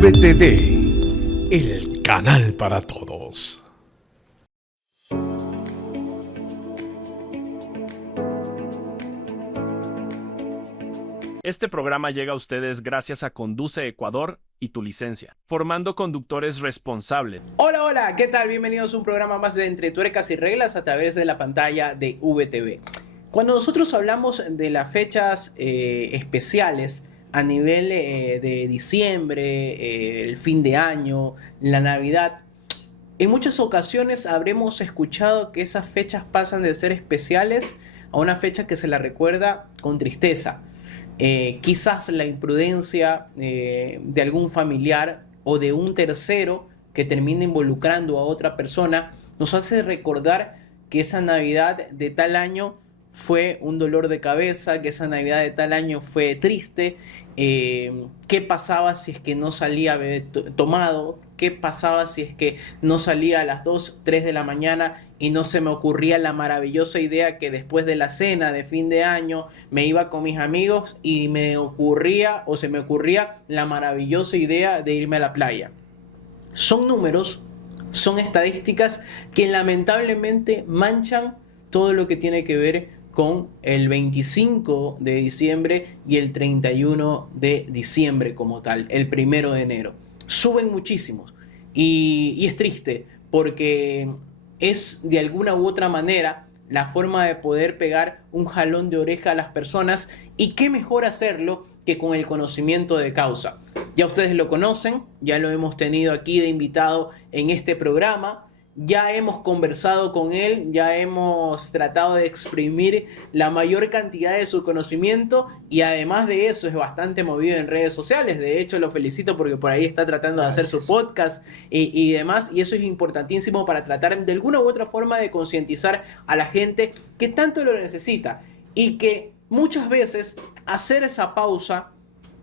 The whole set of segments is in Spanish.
VTD, el canal para todos. Este programa llega a ustedes gracias a Conduce Ecuador y Tu Licencia, formando conductores responsables. Hola, hola, ¿qué tal? Bienvenidos a un programa más de Entre Tuercas y Reglas a través de la pantalla de VTV. Cuando nosotros hablamos de las fechas especiales a nivel de diciembre, el fin de año, la Navidad, en muchas ocasiones habremos escuchado que esas fechas pasan de ser especiales a una fecha que se la recuerda con tristeza. Quizás la imprudencia de algún familiar o de un tercero que termina involucrando a otra persona nos hace recordar que esa Navidad de tal año fue un dolor de cabeza, que esa Navidad de tal año fue triste. ¿Qué pasaba si es que no salía bebé tomado? ¿Qué pasaba si es que no salía a las 2, 3 de la mañana y no se me ocurría la maravillosa idea que después de la cena de fin de año me iba con mis amigos y se me ocurría la maravillosa idea de irme a la playa? Son números, son estadísticas que lamentablemente manchan todo lo que tiene que ver con el 25 de diciembre y el 31 de diciembre como tal, el 1 de enero. Suben muchísimos y es triste porque es de alguna u otra manera la forma de poder pegar un jalón de oreja a las personas, y qué mejor hacerlo que con el conocimiento de causa. Ya ustedes lo conocen, ya lo hemos tenido aquí de invitado en este programa. Ya hemos conversado con él, ya hemos tratado de exprimir la mayor cantidad de su conocimiento, y además de eso es bastante movido en redes sociales. De hecho, lo felicito porque por ahí está tratando de hacer su podcast y demás, y eso es importantísimo para tratar de alguna u otra forma de concientizar a la gente que tanto lo necesita, y que muchas veces hacer esa pausa,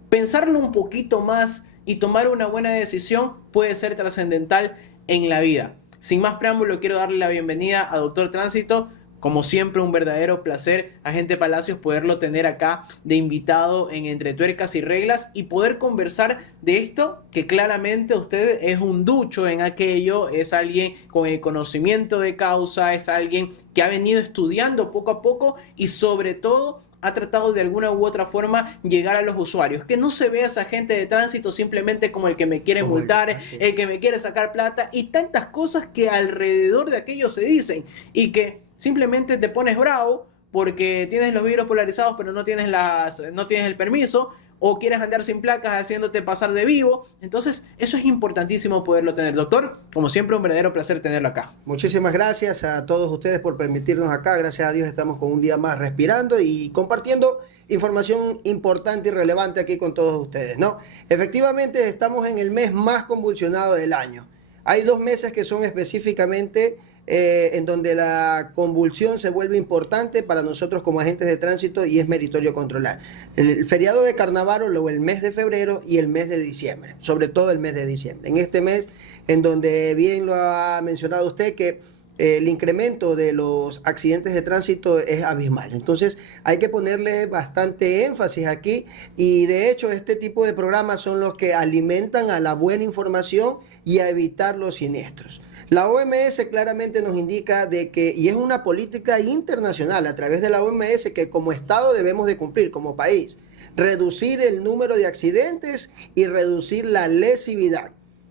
pensarlo un poquito más y tomar una buena decisión puede ser trascendental en la vida. Sin más preámbulo, quiero darle la bienvenida a Doctor Tránsito. Como siempre, un verdadero placer, Agente Palacios, poderlo tener acá de invitado en Entre Tuercas y Reglas y poder conversar de esto que claramente usted es un ducho en aquello, es alguien con el conocimiento de causa, es alguien que ha venido estudiando poco a poco y sobre todo ha tratado de alguna u otra forma llegar a los usuarios. Que no se vea esa gente de tránsito simplemente como el que me quiere multar, el que me quiere sacar plata y tantas cosas que alrededor de aquello se dicen, y que simplemente te pones bravo porque tienes los vidrios polarizados pero no tienes el permiso, o quieres andar sin placas haciéndote pasar de vivo. Entonces eso es importantísimo poderlo tener. Doctor, como siempre, un verdadero placer tenerlo acá. Muchísimas gracias a todos ustedes por permitirnos acá. Gracias a Dios estamos con un día más respirando y compartiendo información importante y relevante aquí con todos ustedes, ¿no? Efectivamente estamos en el mes más convulsionado del año. Hay 2 meses que son específicamente en donde la convulsión se vuelve importante para nosotros como agentes de tránsito, y es meritorio controlar. El feriado de carnaval, o el mes de febrero, y el mes de diciembre, sobre todo el mes de diciembre. En este mes, en donde bien lo ha mencionado usted, que el incremento de los accidentes de tránsito es abismal. Entonces hay que ponerle bastante énfasis aquí, y de hecho este tipo de programas son los que alimentan a la buena información y a evitar los siniestros. La OMS claramente nos indica de que, y es una política internacional a través de la OMS que como Estado debemos de cumplir como país, reducir el número de accidentes y reducir la lesividad.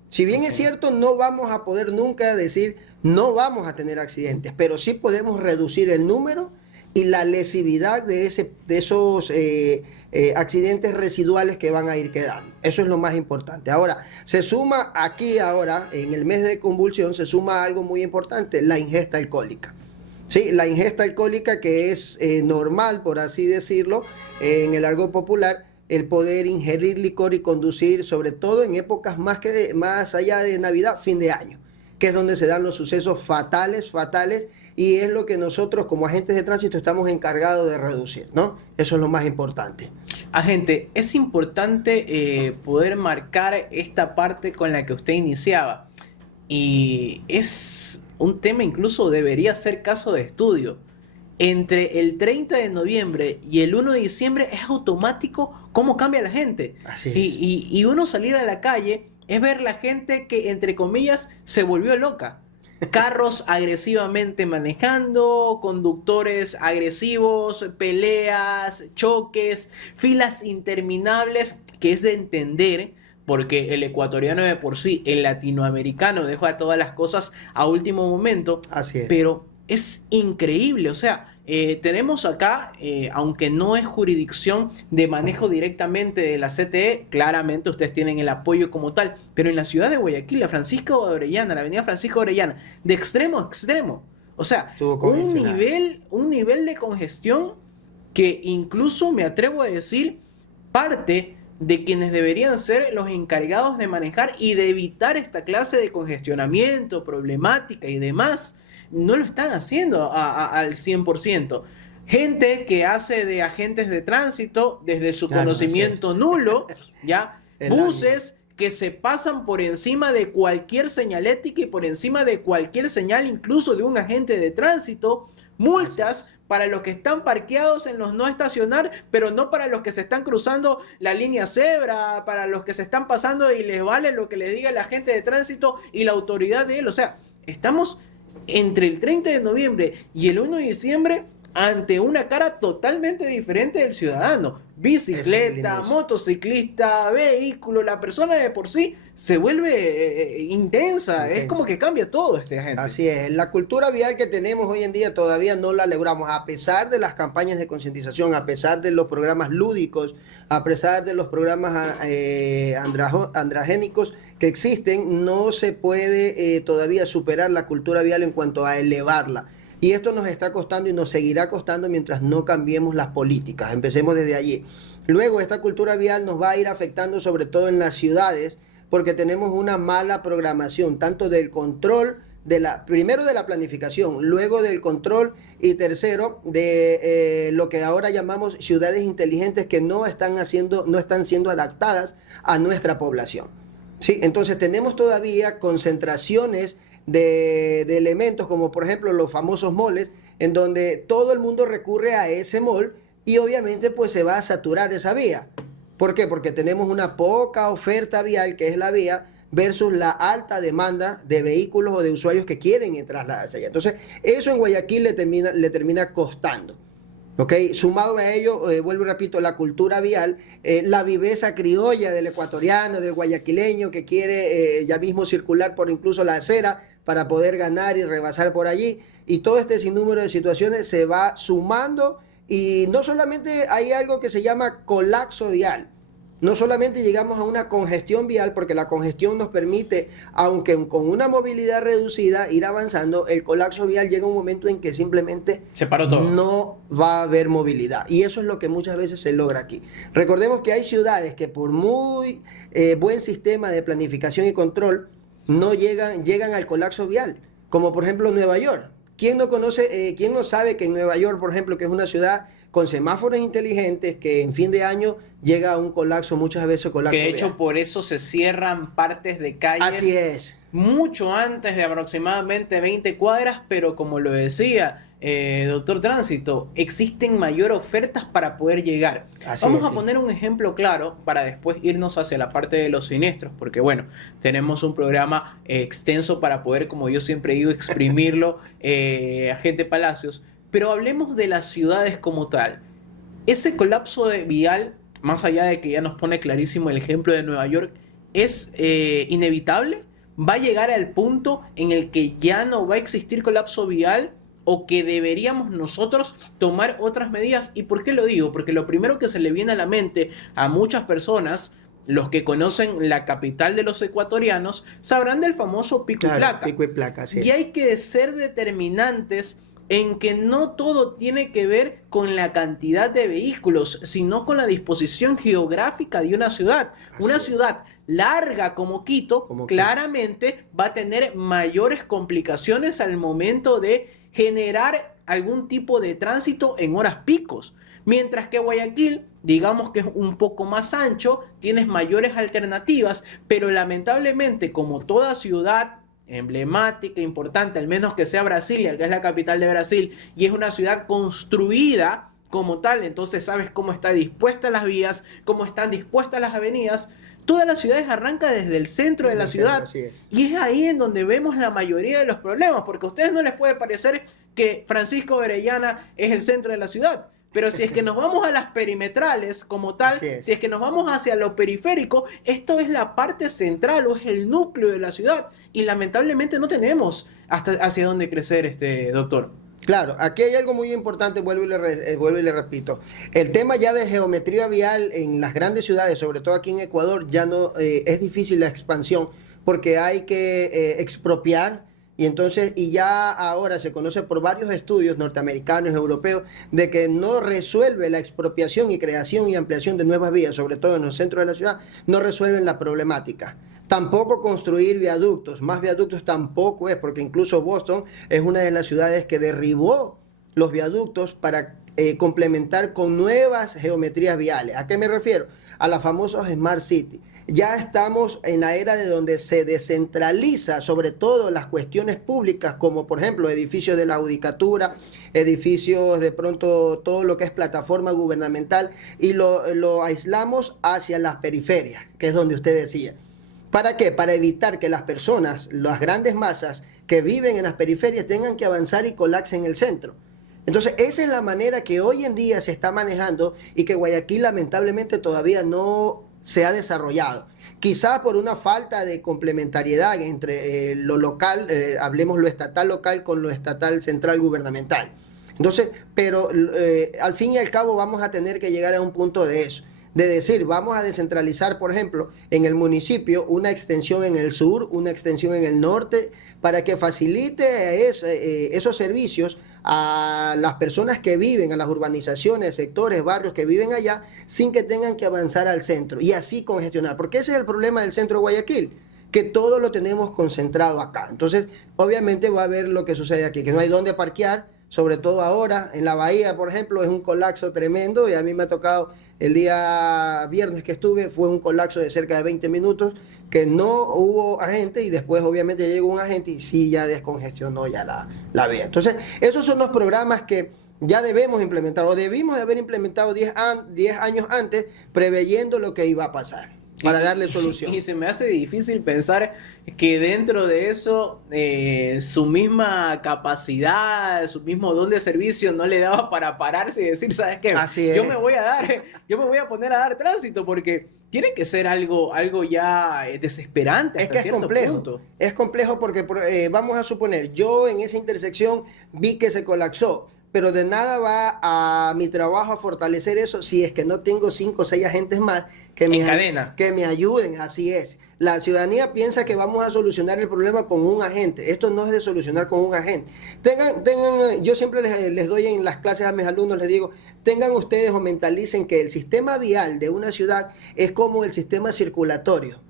Si bien es cierto, no vamos a poder nunca decir no vamos a tener accidentes, pero sí podemos reducir el número y la lesividad de esos accidentes residuales que van a ir quedando. Eso es lo más importante. Ahora, se suma aquí ahora, en el mes de convulsión, se suma algo muy importante: la ingesta alcohólica. Sí, la ingesta alcohólica, que es normal, por así decirlo, en el argot popular, el poder ingerir licor y conducir, sobre todo en épocas más allá de Navidad, fin de año, que es donde se dan los sucesos fatales, y es lo que nosotros como agentes de tránsito estamos encargados de reducir, ¿no? Eso es lo más importante. Agente, es importante poder marcar esta parte con la que usted iniciaba, y es un tema incluso debería ser caso de estudio. Entre el 30 de noviembre y el 1 de diciembre es automático cómo cambia la gente. Así es. Y uno salir a la calle es ver la gente que, entre comillas, se volvió loca. Carros agresivamente manejando, conductores agresivos, peleas, choques, filas interminables, que es de entender, porque el ecuatoriano de por sí, el latinoamericano deja todas las cosas a último momento. Así es. Pero es increíble, o sea, tenemos acá, aunque no es jurisdicción de manejo directamente de la CTE, claramente ustedes tienen el apoyo como tal, pero en la ciudad de Guayaquil, la Francisco de Orellana, la avenida Francisco de Orellana, de extremo a extremo, o sea, un nivel de congestión que incluso me atrevo a decir parte de quienes deberían ser los encargados de manejar y de evitar esta clase de congestionamiento, problemática y demás, no lo están haciendo al 100%. Gente que hace de agentes de tránsito desde su conocimiento nulo, ¿ya? Buses que se pasan por encima de cualquier señalética y por encima de cualquier señal, incluso de un agente de tránsito, multas para los que están parqueados en los no estacionar, pero no para los que se están cruzando la línea cebra, para los que se están pasando y les vale lo que les diga el agente de tránsito y la autoridad de él. O sea, estamos entre el 30 de noviembre y el 1 de diciembre ante una cara totalmente diferente del ciudadano. Bicicleta, motociclista, vehículo, la persona de por sí se vuelve intensa. Es como que cambia todo este agente. Así es, la cultura vial que tenemos hoy en día todavía no la logramos, a pesar de las campañas de concientización, a pesar de los programas lúdicos, a pesar de los programas andragénicos que existen, no se puede todavía superar la cultura vial en cuanto a elevarla. Y esto nos está costando y nos seguirá costando mientras no cambiemos las políticas. Empecemos desde allí. Luego, esta cultura vial nos va a ir afectando sobre todo en las ciudades porque tenemos una mala programación, tanto del control, primero de la planificación, luego del control y tercero de lo que ahora llamamos ciudades inteligentes que no están siendo adaptadas a nuestra población. ¿Sí? Entonces tenemos todavía concentraciones de elementos como por ejemplo los famosos moles, en donde todo el mundo recurre a ese mall y obviamente pues se va a saturar esa vía. ¿Por qué? Porque tenemos una poca oferta vial, que es la vía, versus la alta demanda de vehículos o de usuarios que quieren trasladarse allá. Entonces eso en Guayaquil le termina costando. ¿Okay? Sumado a ello, vuelvo y repito, la cultura vial, la viveza criolla del ecuatoriano, del guayaquileño que quiere ya mismo circular por incluso la acera para poder ganar y rebasar por allí, y todo este sinnúmero de situaciones se va sumando, y no solamente hay algo que se llama colapso vial, no solamente llegamos a una congestión vial, porque la congestión nos permite, aunque con una movilidad reducida, ir avanzando. El colapso vial llega un momento en que simplemente se paró todo. No va a haber movilidad, y eso es lo que muchas veces se logra aquí. Recordemos que hay ciudades que por muy buen sistema de planificación y control no llegan al colapso vial, como por ejemplo Nueva York. ¿Quién no sabe que en Nueva York, por ejemplo, que es una ciudad con semáforos inteligentes, que en fin de año llega a un colapso, muchas veces colapso que de hecho vial? Por eso se cierran partes de calles. Así es. Mucho antes de aproximadamente 20 cuadras, pero como lo decía doctor Tránsito, existen mayor ofertas para poder llegar. Vamos a poner un ejemplo claro para después irnos hacia la parte de los siniestros, porque bueno, tenemos un programa extenso para poder, como yo siempre digo, exprimirlo, agente Palacios, pero hablemos de las ciudades como tal. Ese colapso vial, más allá de que ya nos pone clarísimo el ejemplo de Nueva York, es inevitable. ¿Va a llegar al punto en el que ya no va a existir colapso vial o que deberíamos nosotros tomar otras medidas? ¿Y por qué lo digo? Porque lo primero que se le viene a la mente a muchas personas, los que conocen la capital de los ecuatorianos, sabrán del famoso pico y placa. Pico y placa, sí. Y hay que ser determinantes en que no todo tiene que ver con la cantidad de vehículos, sino con la disposición geográfica de una ciudad. Una ciudad larga como Quito, claramente va a tener mayores complicaciones al momento de generar algún tipo de tránsito en horas picos. Mientras que Guayaquil, digamos que es un poco más ancho, tienes mayores alternativas, pero lamentablemente, como toda ciudad emblemática, importante, al menos que sea Brasilia, que es la capital de Brasil, y es una ciudad construida como tal, entonces sabes cómo están dispuestas las vías, cómo están dispuestas las avenidas, Todas las ciudades arrancan desde el centro de la ciudad, así es. y es ahí en donde vemos la mayoría de los problemas, porque a ustedes no les puede parecer que Francisco de Orellana es el centro de la ciudad, pero si es que nos vamos a las perimetrales como tal, si es que nos vamos hacia lo periférico, esto es la parte central o es el núcleo de la ciudad, y lamentablemente no tenemos hacia dónde crecer, doctor. Claro, aquí hay algo muy importante, vuelvo y le repito. El tema ya de geometría vial en las grandes ciudades, sobre todo aquí en Ecuador, ya no es difícil la expansión porque hay que expropiar. Y ya ahora se conoce por varios estudios norteamericanos, europeos, de que no resuelve la expropiación y creación y ampliación de nuevas vías, sobre todo en los centros de la ciudad, no resuelven la problemática. Tampoco construir viaductos, más viaductos tampoco es, porque incluso Boston es una de las ciudades que derribó los viaductos para complementar con nuevas geometrías viales. ¿A qué me refiero? A las famosas Smart City. Ya estamos en la era de donde se descentraliza sobre todo las cuestiones públicas, como por ejemplo edificios de la judicatura, edificios de pronto todo lo que es plataforma gubernamental, y lo aislamos hacia las periferias, que es donde usted decía. ¿Para qué? Para evitar que las personas, las grandes masas que viven en las periferias tengan que avanzar y colapsen en el centro. Entonces, esa es la manera que hoy en día se está manejando y que Guayaquil lamentablemente todavía no se ha desarrollado. Quizá por una falta de complementariedad entre lo local, hablemos lo estatal local con lo estatal central gubernamental. Entonces, pero al fin y al cabo vamos a tener que llegar a un punto de eso. De decir, vamos a descentralizar, por ejemplo, en el municipio una extensión en el sur, una extensión en el norte, para que facilite esos servicios a las personas que viven, a las urbanizaciones, sectores, barrios que viven allá, sin que tengan que avanzar al centro y así congestionar. Porque ese es el problema del centro de Guayaquil, que todo lo tenemos concentrado acá. Entonces, obviamente va a ver lo que sucede aquí, que no hay dónde parquear, sobre todo ahora en la bahía, por ejemplo, es un colapso tremendo, y a mí me ha tocado el día viernes que estuve, fue un colapso de cerca de 20 minutos, que no hubo agente, y después obviamente llegó un agente y sí ya descongestionó ya la vía. Entonces, esos son los programas que ya debemos implementar, o debimos de haber implementado 10 años antes, preveyendo lo que iba a pasar, para darle solución. Y se me hace difícil pensar que dentro de eso su misma capacidad, su mismo don de servicio no le daba para pararse y decir, ¿sabes qué? Yo me voy a poner a dar tránsito, porque tiene que ser algo ya desesperante hasta cierto punto. Es complejo porque vamos a suponer, yo en esa intersección vi que se colapsó, pero de nada va a mi trabajo a fortalecer eso si es que no tengo 5 o 6 agentes más que me ayuden. Así es. La ciudadanía piensa que vamos a solucionar el problema con un agente. Esto no es de solucionar con un agente. Yo siempre les doy en las clases a mis alumnos, les digo, tengan ustedes o mentalicen que el sistema vial de una ciudad es como el sistema circulatorio.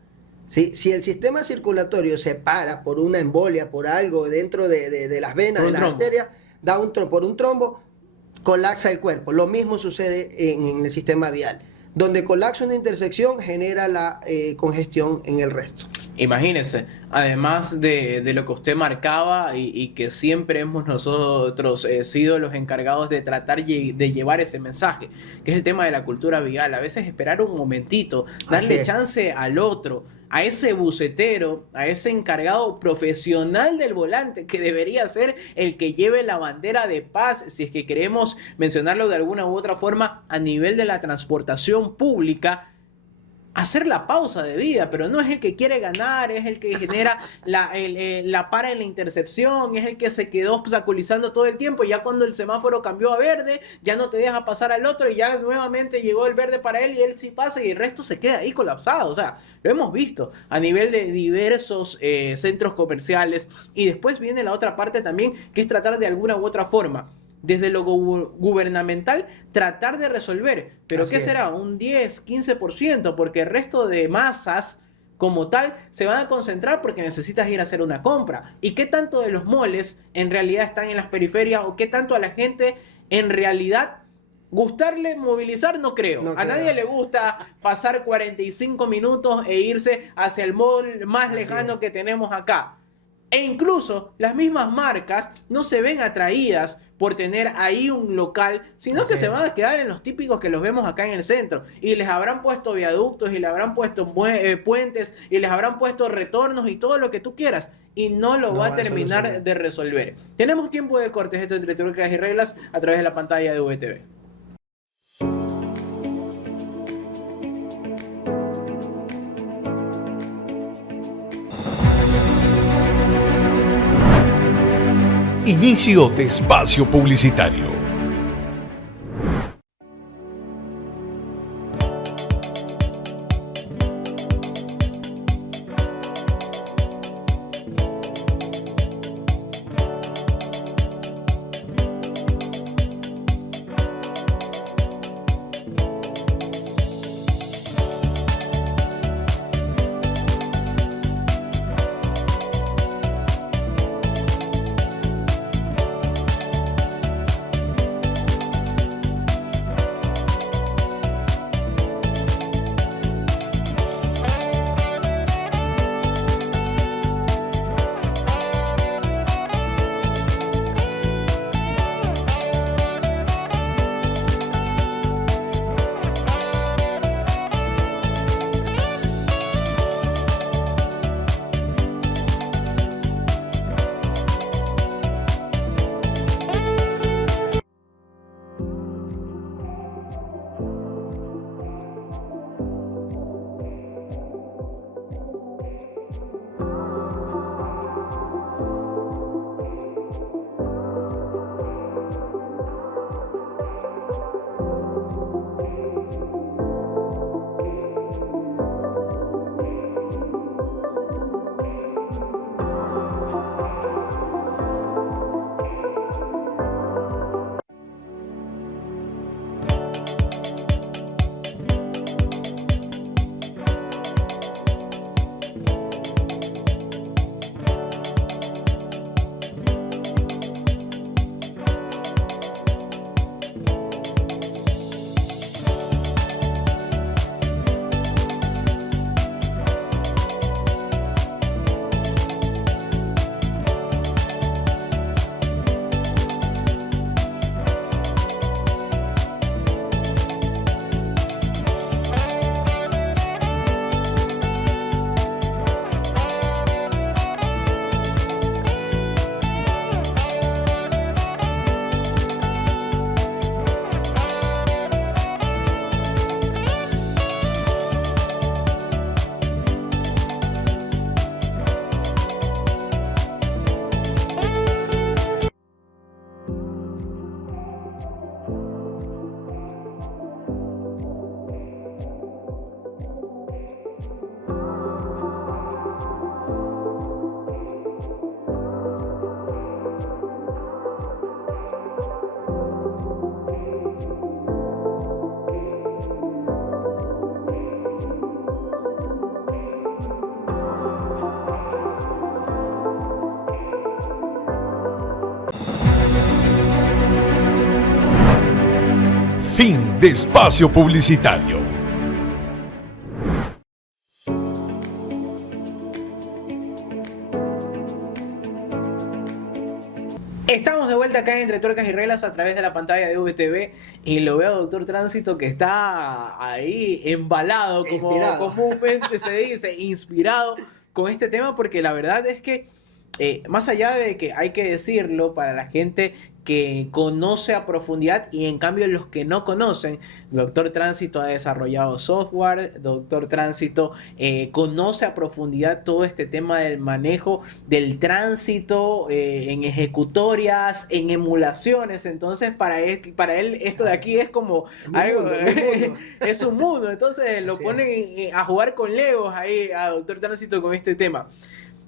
¿Sí? Si el sistema circulatorio se para por una embolia, por algo dentro de las venas, de las arterias, por un trombo, colapsa el cuerpo. Lo mismo sucede en el sistema vial. Donde colapsa una intersección, genera la congestión en el resto. Imagínense, además de lo que usted marcaba y que siempre hemos nosotros sido los encargados de tratar de llevar ese mensaje, que es el tema de la cultura vial. A veces esperar un momentito, darle chance al otro, a ese bucetero, a ese encargado profesional del volante, que debería ser el que lleve la bandera de paz, si es que queremos mencionarlo de alguna u otra forma, a nivel de la transportación pública, hacer la pausa de vida, pero no es el que quiere ganar, es el que genera la para en la intercepción, es el que se quedó obstaculizando todo el tiempo, y ya cuando el semáforo cambió a verde, ya no te deja pasar al otro, y ya nuevamente llegó el verde para él, y él sí pasa, y el resto se queda ahí colapsado. O sea, lo hemos visto a nivel de diversos centros comerciales. Y después viene la otra parte también, que es tratar de alguna u otra forma, desde lo gubernamental, tratar de resolver. ¿Pero qué será? Un 10, 15%, porque el resto de masas como tal se van a concentrar porque necesitas ir a hacer una compra. ¿Y qué tanto de los moles en realidad están en las periferias? ¿O qué tanto a la gente en realidad gustarle movilizar? No creo. A nadie le gusta pasar 45 minutos e irse hacia el mall más lejano que tenemos acá. E incluso las mismas marcas no se ven atraídas por tener ahí un local, sino que se van a quedar en los típicos que los vemos acá en el centro. Y les habrán puesto viaductos, y les habrán puesto puentes, y les habrán puesto retornos y todo lo que tú quieras. Y no lo va a terminar de resolver. Tenemos tiempo de cortes, esto entre tuercas y reglas, a través de la pantalla de VTV. Inicio de espacio publicitario. Fin de espacio publicitario. Estamos de vuelta acá Entre Tuercas y Reglas a través de la pantalla de VTV y lo veo, Doctor Tránsito, que está ahí embalado, como comúnmente se dice, inspirado con este tema, porque la verdad es que más allá de que hay que decirlo para la gente que conoce a profundidad y en cambio los que no conocen, Doctor Tránsito ha desarrollado software, Doctor Tránsito conoce a profundidad todo este tema del manejo del tránsito en ejecutorias, en emulaciones. Entonces para él esto de aquí es como algo, es un mundo. Entonces lo ponen a jugar con Legos ahí a Doctor Tránsito con este tema.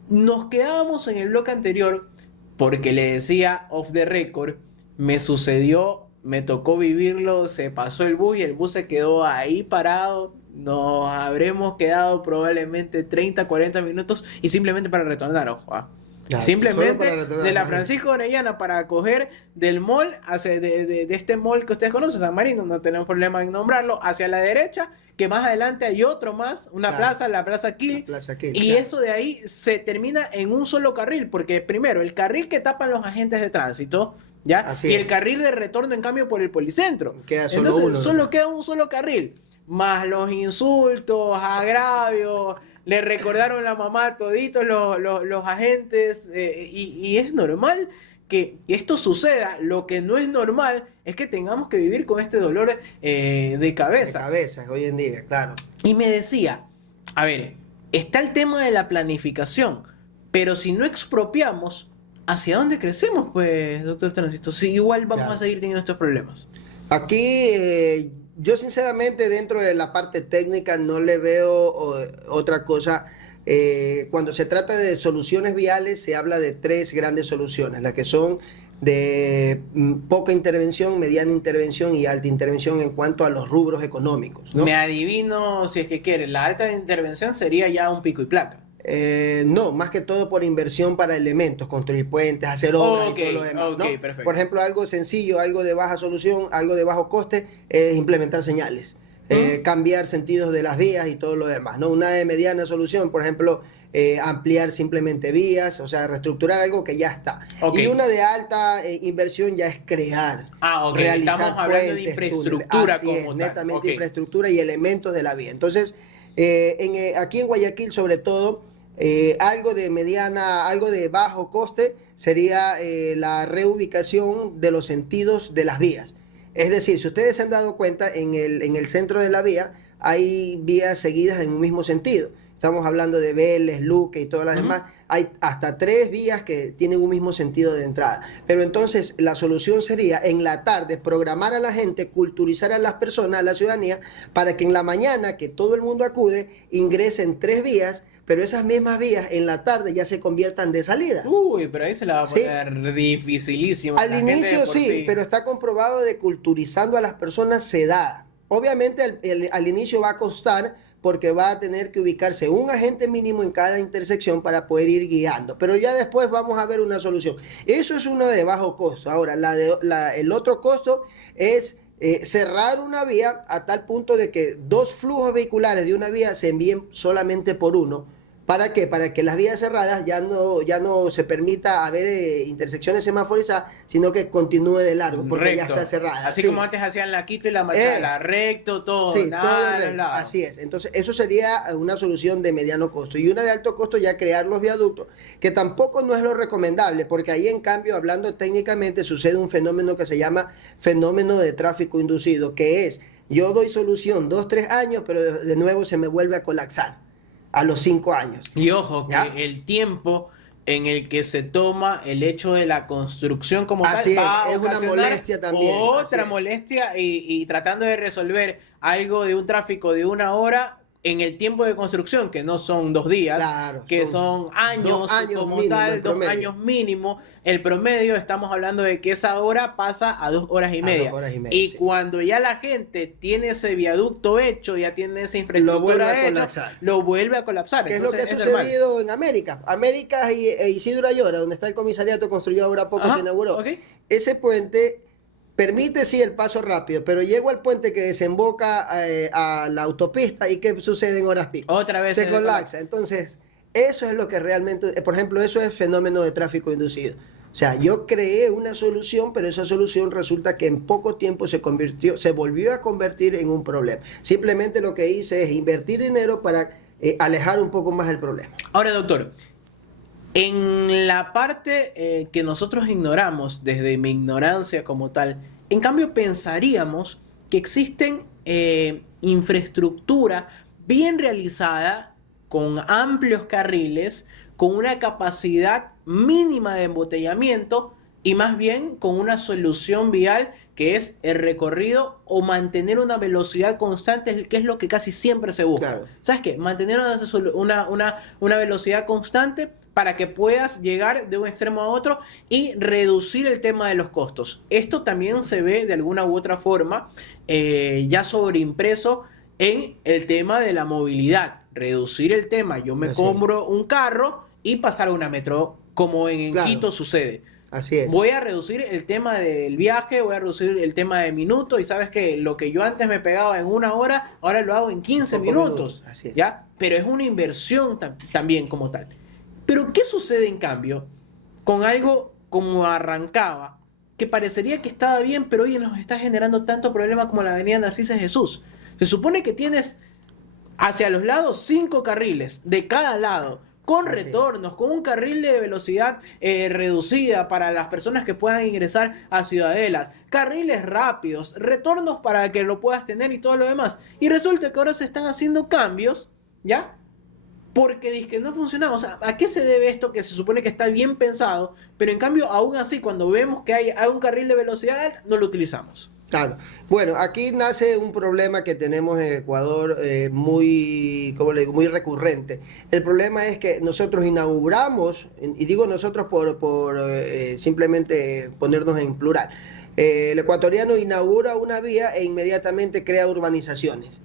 Nos quedábamos en el bloque anterior porque le decía off the record, me sucedió, me tocó vivirlo, se pasó el bus y el bus se quedó ahí parado. Nos habremos quedado probablemente 30, 40 minutos y simplemente para retornar, ojo, Ya, solo Simplemente para retornar de la imagen. Francisco Orellana para coger del mall, hacia de este mall que ustedes conocen, San Marino, no tenemos problema en nombrarlo, hacia la derecha, que más adelante hay otro más, una Claro. plaza, la Plaza Kill, La Plaza Kill, y claro. eso de ahí se termina en un solo carril, porque primero, el carril que tapan los agentes de tránsito, ¿ya? Así Y el es. carril de retorno, en cambio, por el policentro. Queda solo Entonces, uno, solo ¿no? queda un solo carril, más los insultos, agravios, le recordaron la mamá a toditos los agentes, y es normal que esto suceda. Lo que no es normal es que tengamos que vivir con este dolor de De cabeza. cabeza, hoy en día, claro. Y me decía, a ver, está el tema de la planificación, pero si no expropiamos, ¿hacia dónde crecemos, pues, doctor Tránsito? Si igual vamos Claro. a seguir teniendo estos problemas. Aquí yo sinceramente dentro de la parte técnica no le veo otra cosa. Cuando se trata de soluciones viales se habla de tres grandes soluciones, las que son de poca intervención, mediana intervención y alta intervención en cuanto a los rubros económicos, ¿no? Me adivino, si es que quiere, la alta intervención sería ya un pico y placa. No, más que todo por inversión para elementos, construir puentes, hacer obras Ok, y todo lo demás, ok, ¿no? perfecto. Por ejemplo, algo sencillo, algo de baja solución, algo de bajo coste, es implementar señales, cambiar sentidos de las vías y todo lo demás, ¿no? Una de mediana solución, por ejemplo, ampliar simplemente vías, o sea, reestructurar algo que ya está. Ok. Y una de alta inversión ya es crear, Ah, ok, realizar estamos hablando de puentes, infraestructura túneles. Así como es, tal. netamente Ok. infraestructura y elementos de la vía. Entonces, aquí en Guayaquil, sobre todo, algo de mediana, algo de bajo coste sería la reubicación de los sentidos de las vías. Es decir, si ustedes se han dado cuenta, en el centro de la vía hay vías seguidas en un mismo sentido. Estamos hablando de Vélez, Luque y todas las demás. Hay hasta 3 vías que tienen un mismo sentido de entrada. Pero entonces la solución sería en la tarde programar a la gente, culturizar a las personas, a la ciudadanía, para que en la mañana, que todo el mundo acude, ingresen 3 vías, pero esas mismas vías en la tarde ya se conviertan de salida. Uy, pero ahí se la va a Sí. poner dificilísimo. Al La gente de inicio por sí, pero está comprobado de culturizando a las personas se da. Obviamente al inicio va a costar porque va a tener que ubicarse un agente mínimo en cada intersección para poder ir guiando, pero ya después vamos a ver una solución. Eso es uno de bajo costo. Ahora, el otro costo es cerrar una vía a tal punto de que 2 flujos vehiculares de una vía se envíen solamente por uno. ¿Para qué? Para que las vías cerradas ya no se permita haber intersecciones semaforizadas, sino que continúe de largo, porque ya recto. está cerrada. Así Sí. como antes hacían la Quito y la Machala, recto, todo, Sí, nada todo a los recto, lados. así es. Entonces, eso sería una solución de mediano costo. Y una de alto costo ya crear los viaductos, que tampoco no es lo recomendable, porque ahí en cambio, hablando técnicamente, sucede un fenómeno que se llama fenómeno de tráfico inducido, que es, yo doy solución 2-3 años, pero de nuevo se me vuelve a colapsar a los 5 años. Y ojo, que ¿Ya? el tiempo en el que se toma el hecho de la construcción como Así tal va a es una ocasionar molestia también, así otra es. molestia y tratando de resolver algo de un tráfico de 1 hora en el tiempo de construcción, que no son 2 días, Claro, que son son años, 2 años como mínimo, tal, el 2 promedio. años mínimo. El promedio, estamos hablando de que esa hora pasa a 2 horas y A media. 2 horas y media, Y sí. cuando ya la gente tiene ese viaducto hecho, ya tiene esa Lo vuelve infraestructura a hecha, colapsar. lo vuelve a colapsar. ¿Qué es lo que ha Entonces, es normal. sucedido en América? América e Isidro Ayora, donde está el comisariato, construyó ahora poco, Ajá, se inauguró. ok. Ese puente permite sí el paso rápido, pero llego al puente que desemboca a la autopista y ¿qué sucede en horas pico? Otra vez Se colapsa. Entonces, eso es lo que realmente, por ejemplo, eso es fenómeno de tráfico inducido. O sea, yo creé una solución, pero esa solución resulta que en poco tiempo se volvió a convertir en un problema. Simplemente lo que hice es invertir dinero para alejar un poco más el problema. Ahora, doctor, en la parte que nosotros ignoramos, desde mi ignorancia como tal, en cambio pensaríamos que existen infraestructura bien realizada, con amplios carriles, con una capacidad mínima de embotellamiento y más bien con una solución vial que es el recorrido o mantener una velocidad constante, que es lo que casi siempre se busca. Claro. ¿Sabes qué? Mantener una velocidad constante para que puedas llegar de un extremo a otro y reducir el tema de los costos. Esto también se ve de alguna u otra forma ya sobreimpreso en el tema de la movilidad. Reducir el tema, yo me Así. compro un carro y pasar a una metro como en Claro. Quito sucede. Así es. Voy a reducir el tema del viaje, voy a reducir el tema de minutos, y sabes que lo que yo antes me pegaba en 1 hora, ahora lo hago en 15 Pocos minutos, minutos, así es. ¿ya? Pero es una inversión también como tal. Pero ¿qué sucede en cambio con algo como arrancaba, que parecería que estaba bien, pero hoy nos está generando tanto problema como la avenida Narcisa de Jesús? Se supone que tienes hacia los lados 5 carriles de cada lado, con Así es. retornos, con un carril de velocidad reducida para las personas que puedan ingresar a Ciudadelas, carriles rápidos, retornos para que lo puedas tener y todo lo demás. Y resulta que ahora se están haciendo cambios, ¿ya? Porque dizque no funcionaba. O sea, ¿a qué se debe esto que se supone que está bien pensado, pero en cambio aún así cuando vemos que hay un carril de velocidad alta, no lo utilizamos? Claro. Bueno, aquí nace un problema que tenemos en Ecuador muy, ¿cómo le digo?, muy recurrente. El problema es que nosotros inauguramos, y digo nosotros por simplemente ponernos en plural, el ecuatoriano inaugura una vía e inmediatamente crea urbanizaciones.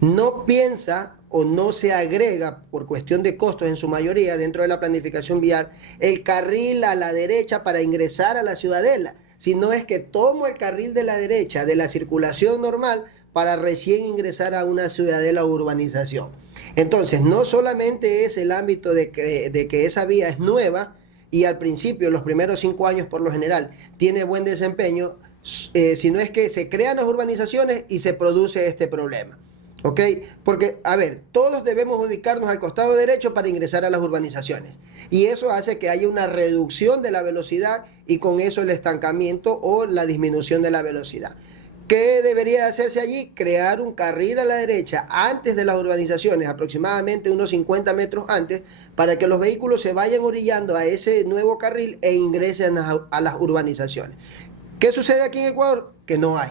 No piensa o no se agrega, por cuestión de costos en su mayoría, dentro de la planificación vial, el carril a la derecha para ingresar a la ciudadela, sino es que tomo el carril de la derecha de la circulación normal para recién ingresar a una ciudadela o urbanización. Entonces, no solamente es el ámbito de que esa vía es nueva y al principio, los primeros 5 años por lo general, tiene buen desempeño, sino es que se crean las urbanizaciones y se produce este problema. ¿Ok? Porque, a ver, todos debemos ubicarnos al costado derecho para ingresar a las urbanizaciones. Y eso hace que haya una reducción de la velocidad y con eso el estancamiento o la disminución de la velocidad. ¿Qué debería hacerse allí? Crear un carril a la derecha antes de las urbanizaciones, aproximadamente unos 50 metros antes, para que los vehículos se vayan orillando a ese nuevo carril e ingresen a las urbanizaciones. ¿Qué sucede aquí en Ecuador? Que no hay.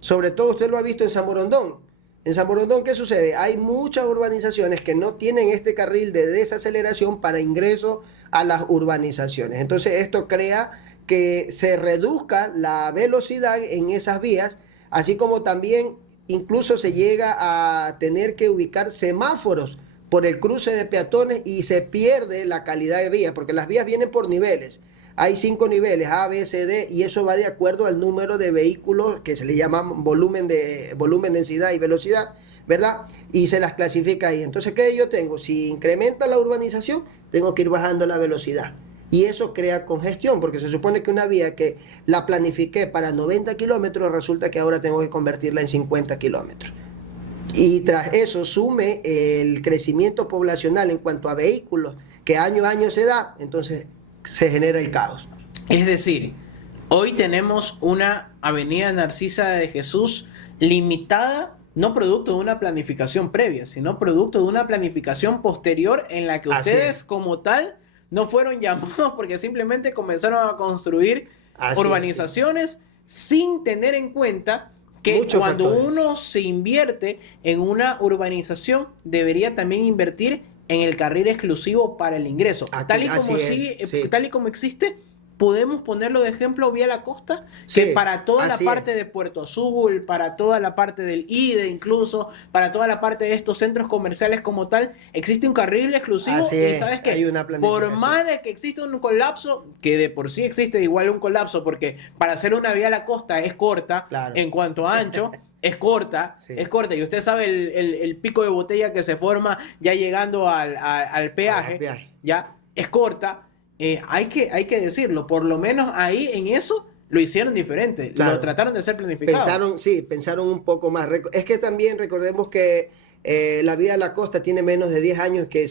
Sobre todo usted lo ha visto en San Borondón. En San Borondón, ¿qué sucede? Hay muchas urbanizaciones que no tienen este carril de desaceleración para ingreso a las urbanizaciones. Entonces, esto crea que se reduzca la velocidad en esas vías, así como también incluso se llega a tener que ubicar semáforos por el cruce de peatones y se pierde la calidad de vía, porque las vías vienen por niveles. Hay 5 niveles, A, B, C, D, y eso va de acuerdo al número de vehículos que se le llama volumen, densidad y velocidad, ¿verdad? Y se las clasifica ahí. Entonces, ¿qué yo tengo? Si incrementa la urbanización, tengo que ir bajando la velocidad. Y eso crea congestión, porque se supone que una vía que la planifiqué para 90 kilómetros, resulta que ahora tengo que convertirla en 50 kilómetros. Y tras eso sume el crecimiento poblacional en cuanto a vehículos que año a año se da, entonces se genera el caos. Es decir, hoy tenemos una avenida Narcisa de Jesús limitada, no producto de una planificación previa, sino producto de una planificación posterior en la que Así ustedes es. como tal no fueron llamados porque simplemente comenzaron a construir Así urbanizaciones sin tener en cuenta que Muchos cuando factores. uno se invierte en una urbanización debería también invertir en el carril exclusivo para el ingreso. Aquí, Tal y como así es, sí. tal y como existe, podemos ponerlo de ejemplo vía la costa, Sí, que para toda la así parte es. de Puerto Azul, para toda la parte del IDE incluso, para toda la parte de estos centros comerciales como tal, existe un carril exclusivo. Así Y es, sabes que hay una por planificación. más de que exista un colapso, que de por sí existe igual un colapso, porque para hacer una vía a la costa es corta, Claro. en cuanto a ancho, es corta, Sí. es corta. Y usted sabe el pico de botella que se forma ya llegando al peaje, Al peaje. ya es corta. Hay que decirlo, por lo menos ahí en eso lo hicieron diferente, Claro. lo trataron de ser planificado. Pensaron un poco más. Es que también recordemos que la vía de la costa tiene menos de 10 años que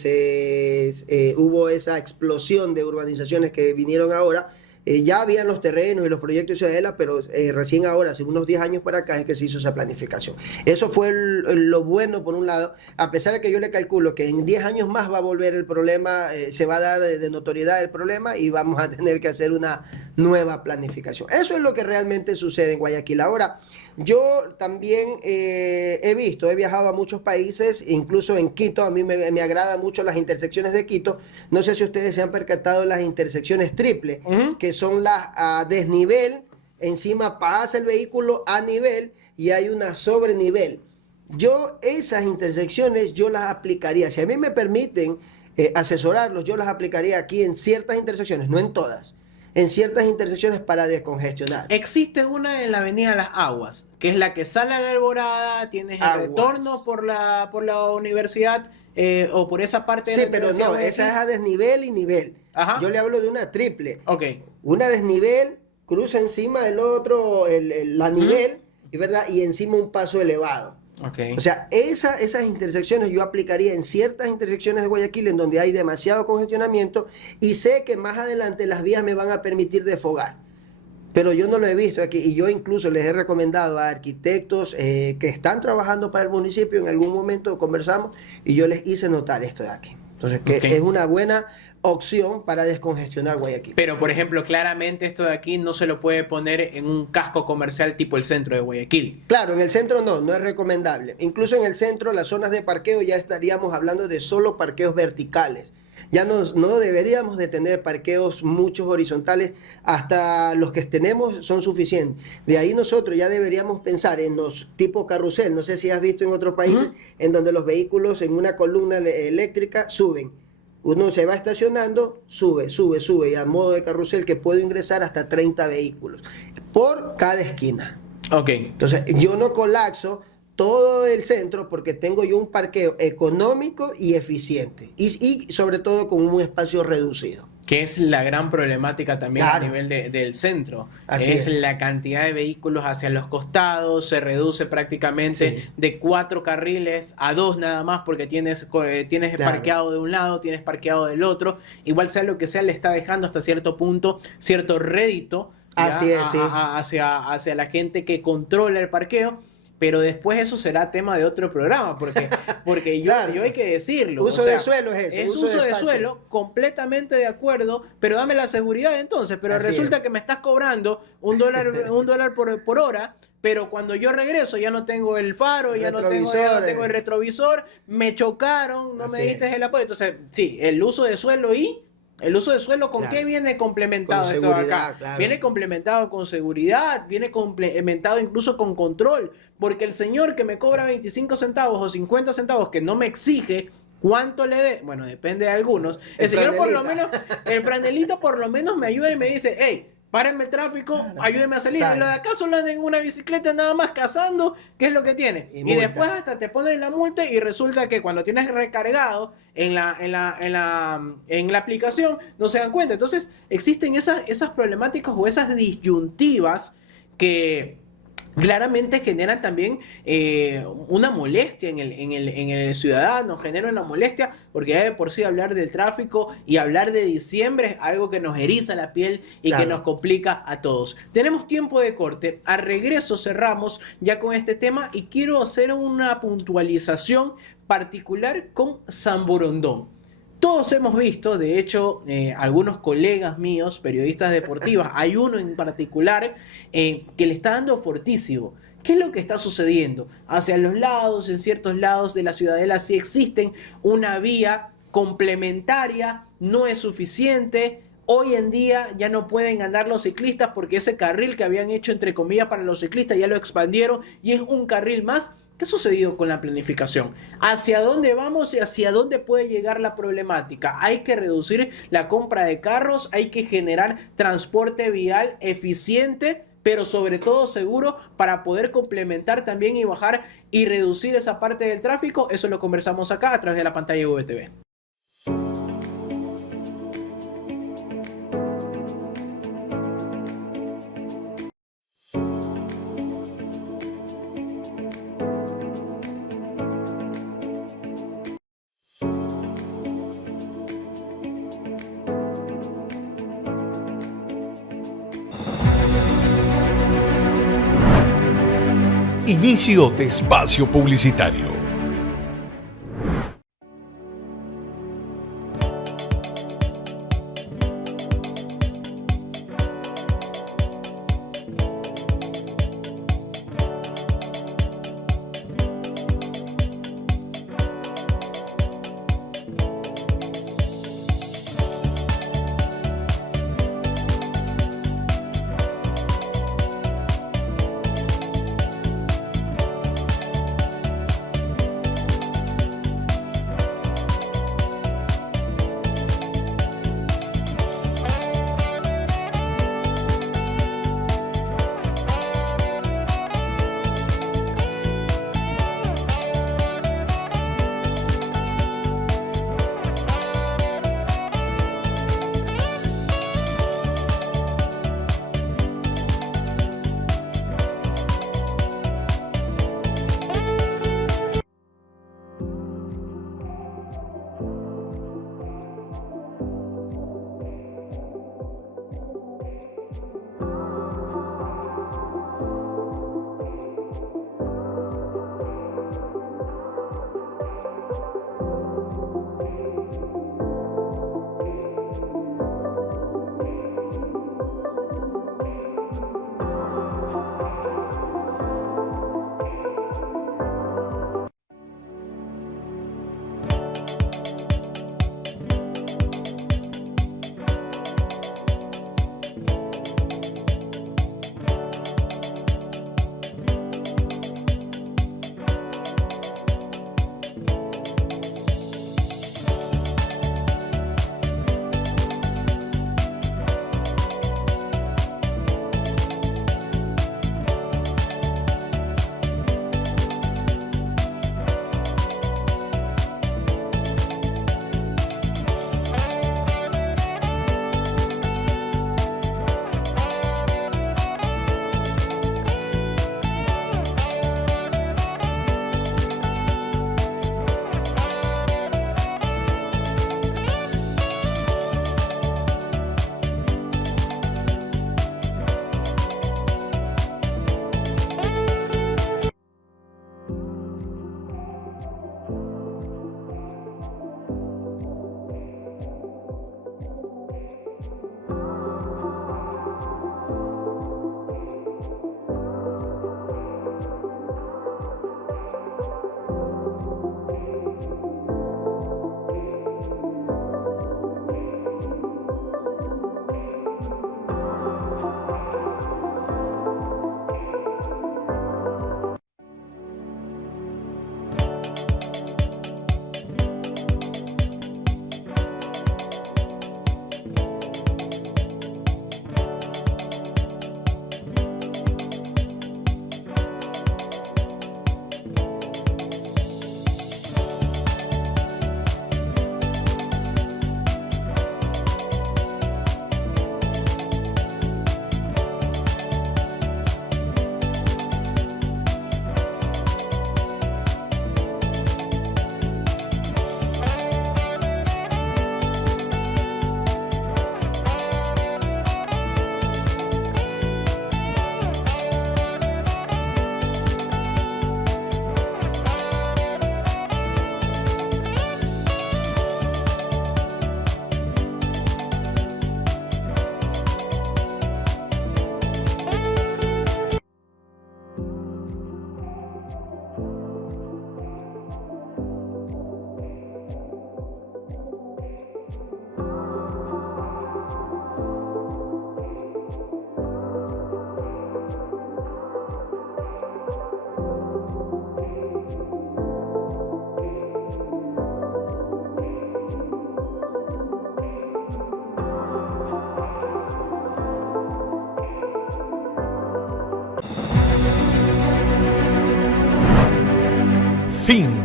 hubo esa explosión de urbanizaciones que vinieron ahora. Ya habían los terrenos y los proyectos de Ciudadela, pero recién ahora, hace unos 10 años para acá, es que se hizo esa planificación. Eso fue lo bueno, por un lado, a pesar de que yo le calculo que en 10 años más va a volver el problema, se va a dar de notoriedad el problema y vamos a tener que hacer una nueva planificación. Eso es lo que realmente sucede en Guayaquil. Ahora, yo también he viajado a muchos países, incluso en Quito. A mí me agradan mucho las intersecciones de Quito. No sé si ustedes se han percatado de las intersecciones triple, que son las a desnivel, encima pasa el vehículo a nivel y hay una sobrenivel. Yo esas intersecciones yo las aplicaría. Si a mí me permiten asesorarlos. Yo los aplicaría aquí en ciertas intersecciones, no en todas, en ciertas intersecciones para descongestionar. Existe una en la avenida Las Aguas, que es la que sale a la Alborada, tienes el Aguas. retorno por la universidad o por esa parte de Sí, la pero Universidad no, de esa es Guayaquil. a desnivel y nivel. Ajá. Yo le hablo de una triple. Ok. Una desnivel, cruza encima del otro, la nivel, y ¿verdad? Y encima un paso elevado. Ok. O sea, esas intersecciones yo aplicaría en ciertas intersecciones de Guayaquil en donde hay demasiado congestionamiento y sé que más adelante las vías me van a permitir desfogar. Pero yo no lo he visto aquí y yo incluso les he recomendado a arquitectos que están trabajando para el municipio, en algún momento conversamos y yo les hice notar esto de aquí. Entonces, que Ok. es una buena opción para descongestionar Guayaquil. Pero, por ejemplo, claramente esto de aquí no se lo puede poner en un casco comercial tipo el centro de Guayaquil. Claro, en el centro no es recomendable. Incluso en el centro, las zonas de parqueo ya estaríamos hablando de solo parqueos verticales. Ya no deberíamos de tener parqueos muchos horizontales, hasta los que tenemos son suficientes. De ahí nosotros ya deberíamos pensar en los tipo carrusel, no sé si has visto en otros países, en donde los vehículos en una columna eléctrica suben. Uno se va estacionando, sube, y a modo de carrusel que puede ingresar hasta 30 vehículos por cada esquina. Ok. Entonces, yo no colapso todo el centro porque tengo yo un parqueo económico y eficiente. Y sobre todo con un espacio reducido. Que es la gran problemática también Claro. a nivel del centro. Así es es. la cantidad de vehículos hacia los costados, se reduce prácticamente Sí. de 4 carriles a 2 nada más porque tienes Claro. parqueado de un lado, tienes parqueado del otro. Igual sea lo que sea, le está dejando hasta cierto punto cierto rédito ya, Así es, sí. hacia la gente que controla el parqueo. Pero después eso será tema de otro programa, porque Claro. yo hay que decirlo. Uso o sea, de suelo es eso, Es uso de uso de espacio. suelo, completamente de acuerdo, pero dame la seguridad entonces. Pero Así resulta es. que me estás cobrando $1 por hora, pero cuando yo regreso ya no tengo el faro, ya no tengo el retrovisor, me chocaron, no Así me diste es. el apoyo. Entonces, sí, el uso de suelo ¿con Claro. qué viene complementado Con esto de seguridad, acá? claro. Viene complementado con seguridad, viene complementado incluso con control, porque el señor que me cobra 25 centavos o 50 centavos que no me exige cuánto le dé, bueno, depende de algunos, el señor por lo menos, franelita. el franelito por lo menos me ayuda y me dice, hey, párenme el tráfico, ayúdenme a salir. Sale. Y lo de acá solo andan en una bicicleta nada más cazando, ¿qué es lo que tiene? Y Y multa. después hasta te ponen la multa y resulta que cuando tienes recargado en la aplicación no se dan cuenta. Entonces existen esas problemáticas o esas disyuntivas que claramente generan también una molestia en el ciudadano, genera una molestia, porque ya de por sí hablar del tráfico y hablar de diciembre es algo que nos eriza la piel y Claro. que nos complica a todos. Tenemos tiempo de corte, a regreso cerramos ya con este tema y quiero hacer una puntualización particular con San Borondón. Todos hemos visto, de hecho, algunos colegas míos, periodistas deportivos, hay uno en particular que le está dando fortísimo. ¿Qué es lo que está sucediendo? Hacia los lados, en ciertos lados de la ciudadela sí existen una vía complementaria, no es suficiente. Hoy en día ya no pueden andar los ciclistas porque ese carril que habían hecho entre comillas para los ciclistas ya lo expandieron y es un carril más. ¿Qué ha sucedido con la planificación? ¿Hacia dónde vamos y hacia dónde puede llegar la problemática? Hay que reducir la compra de carros, hay que generar transporte vial eficiente, pero sobre todo seguro para poder complementar también y bajar y reducir esa parte del tráfico. Eso lo conversamos acá a través de la pantalla de VTV. Inicio de espacio publicitario.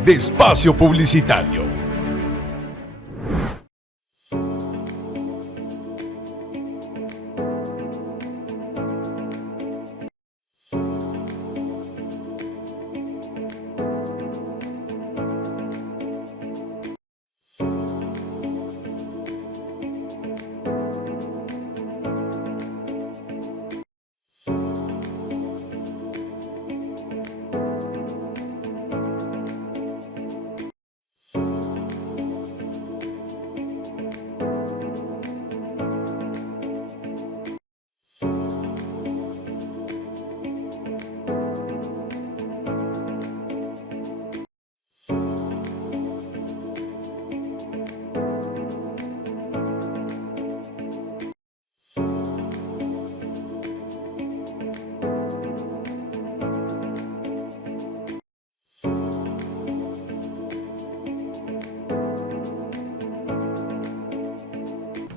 de Espacio Publicitario.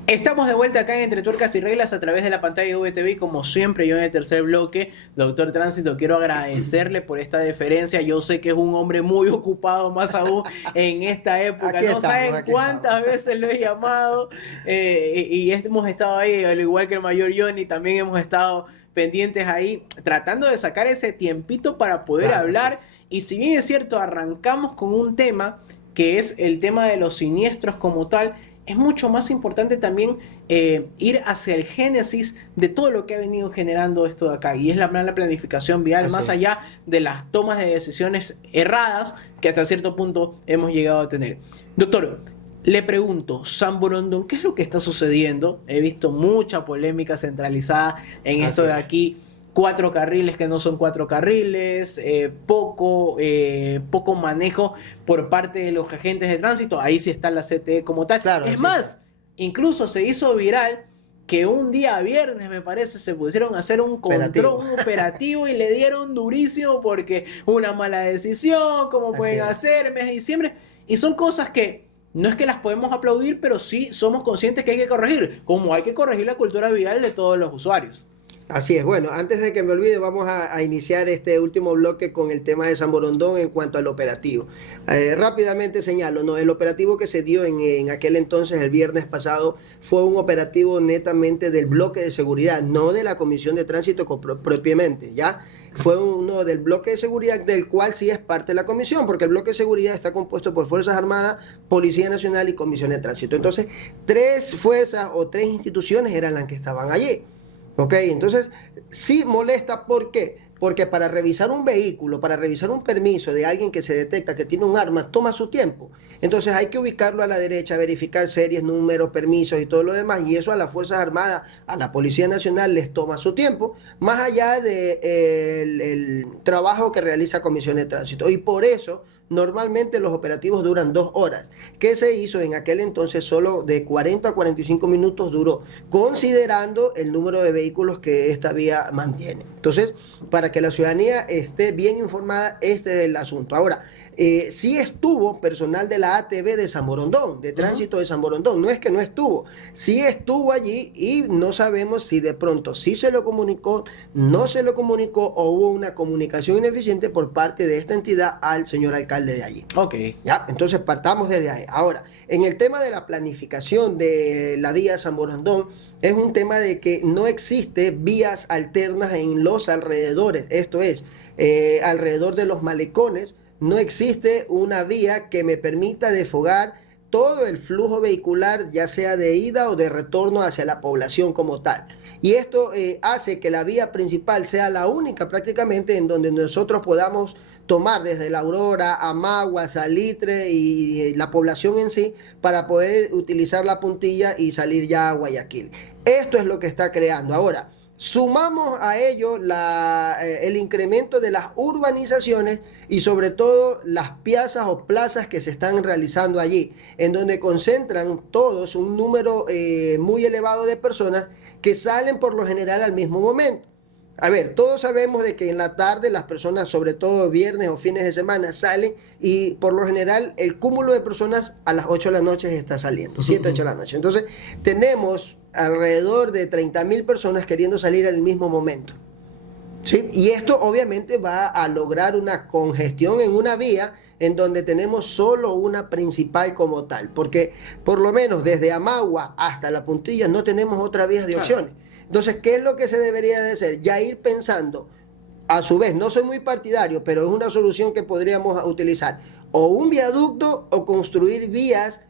Estamos de vuelta acá en Entre Tuercas y Reglas a través de la pantalla de VTV y como siempre yo en el tercer bloque, doctor Tránsito, quiero agradecerle por esta deferencia. Yo sé que es un hombre muy ocupado, más aún en esta época. No saben cuántas veces lo he llamado y hemos estado ahí, al igual que el mayor Johnny, también hemos estado pendientes ahí, tratando de sacar ese tiempito para poder hablar. Y si bien es cierto, arrancamos con un tema que es el tema de los siniestros como tal, es mucho más importante también ir hacia el génesis de todo lo que ha venido generando esto de acá. Y es la mala planificación vial, más allá de las tomas de decisiones erradas que hasta cierto punto hemos llegado a tener. Doctor, le pregunto, San Borondón, ¿qué es lo que está sucediendo? He visto mucha polémica centralizada en esto de aquí. 4 carriles que no son 4 carriles, poco manejo por parte de los agentes de tránsito. Ahí sí está la CTE como tal. Claro, es más, incluso se hizo viral que un día viernes, me parece, se pusieron a hacer un control, un operativo y le dieron durísimo porque una mala decisión, ¿cómo pueden hacer? Mes de diciembre. Y son cosas que no es que las podemos aplaudir, pero sí somos conscientes que hay que corregir, como hay que corregir la cultura vial de todos los usuarios. Así es. Bueno, antes de que me olvide, vamos a iniciar este último bloque con el tema de San Borondón en cuanto al operativo. Rápidamente señalo, ¿no? El operativo que se dio en aquel entonces, el viernes pasado, fue un operativo netamente del bloque de seguridad, no de la Comisión de Tránsito propiamente, ¿ya? Fue uno del bloque de seguridad, del cual sí es parte de la comisión, porque el bloque de seguridad está compuesto por Fuerzas Armadas, Policía Nacional y Comisión de Tránsito. Entonces, 3 fuerzas o 3 instituciones eran las que estaban allí. Ok, entonces sí molesta. ¿Por qué? Porque para revisar un vehículo, para revisar un permiso de alguien que se detecta que tiene un arma, toma su tiempo. Entonces hay que ubicarlo a la derecha, verificar series, números, permisos y todo lo demás. Y eso a las Fuerzas Armadas, a la Policía Nacional les toma su tiempo, más allá del trabajo que realiza Comisión de Tránsito. Y por eso normalmente los operativos duran 2 horas. ¿Qué se hizo en aquel entonces? Solo de 40 a 45 minutos duró, considerando el número de vehículos que esta vía mantiene. Entonces, para que la ciudadanía esté bien informada, este es el asunto. Ahora, sí estuvo personal de la ATV de San Borondón, de tránsito de San Borondón, no es que no estuvo, sí estuvo allí y no sabemos si de pronto sí se lo comunicó, no se lo comunicó o hubo una comunicación ineficiente por parte de esta entidad al señor alcalde de allí. Ok. Ya, entonces partamos desde ahí. Ahora, en el tema de la planificación de la vía San Borondón, es un tema de que no existe vías alternas en los alrededores, esto es, alrededor de los malecones, no existe una vía que me permita desfogar todo el flujo vehicular, ya sea de ida o de retorno hacia la población como tal. Y esto hace que la vía principal sea la única prácticamente en donde nosotros podamos tomar desde La Aurora, Amagua, Salitre y la población en sí para poder utilizar la puntilla y salir ya a Guayaquil. Esto es lo que está creando. Ahora, sumamos a ello el incremento de las urbanizaciones y sobre todo las piazas o plazas que se están realizando allí, en donde concentran todos un número muy elevado de personas que salen por lo general al mismo momento. A ver, todos sabemos de que en la tarde las personas, sobre todo viernes o fines de semana, salen y por lo general el cúmulo de personas a las 8 de la noche está saliendo, 7, 8 de la noche. Entonces tenemos alrededor de 30,000 personas queriendo salir al mismo momento. ¿Sí? Y esto obviamente va a lograr una congestión en una vía en donde tenemos solo una principal como tal, porque por lo menos desde Amagua hasta La Puntilla no tenemos otra vía de opciones. Entonces, ¿qué es lo que se debería de hacer? Ya ir pensando, a su vez, no soy muy partidario, pero es una solución que podríamos utilizar, o un viaducto o construir vías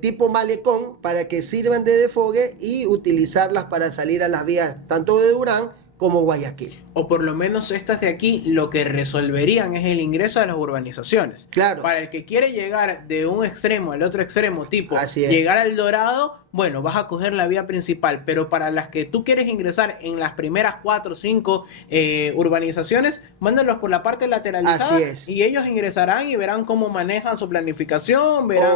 tipo malecón para que sirvan de desfogue y utilizarlas para salir a las vías tanto de Durán como Guayaquil. O por lo menos estas de aquí lo que resolverían es el ingreso a las urbanizaciones. Claro. Para el que quiere llegar de un extremo al otro extremo, tipo Así es. llegar al Dorado, bueno, vas a coger la vía principal. Pero para las que tú quieres ingresar en las primeras 4 o 5 urbanizaciones, mándalos por la parte lateralizada. Así es. Y ellos ingresarán y verán cómo manejan su planificación, verán...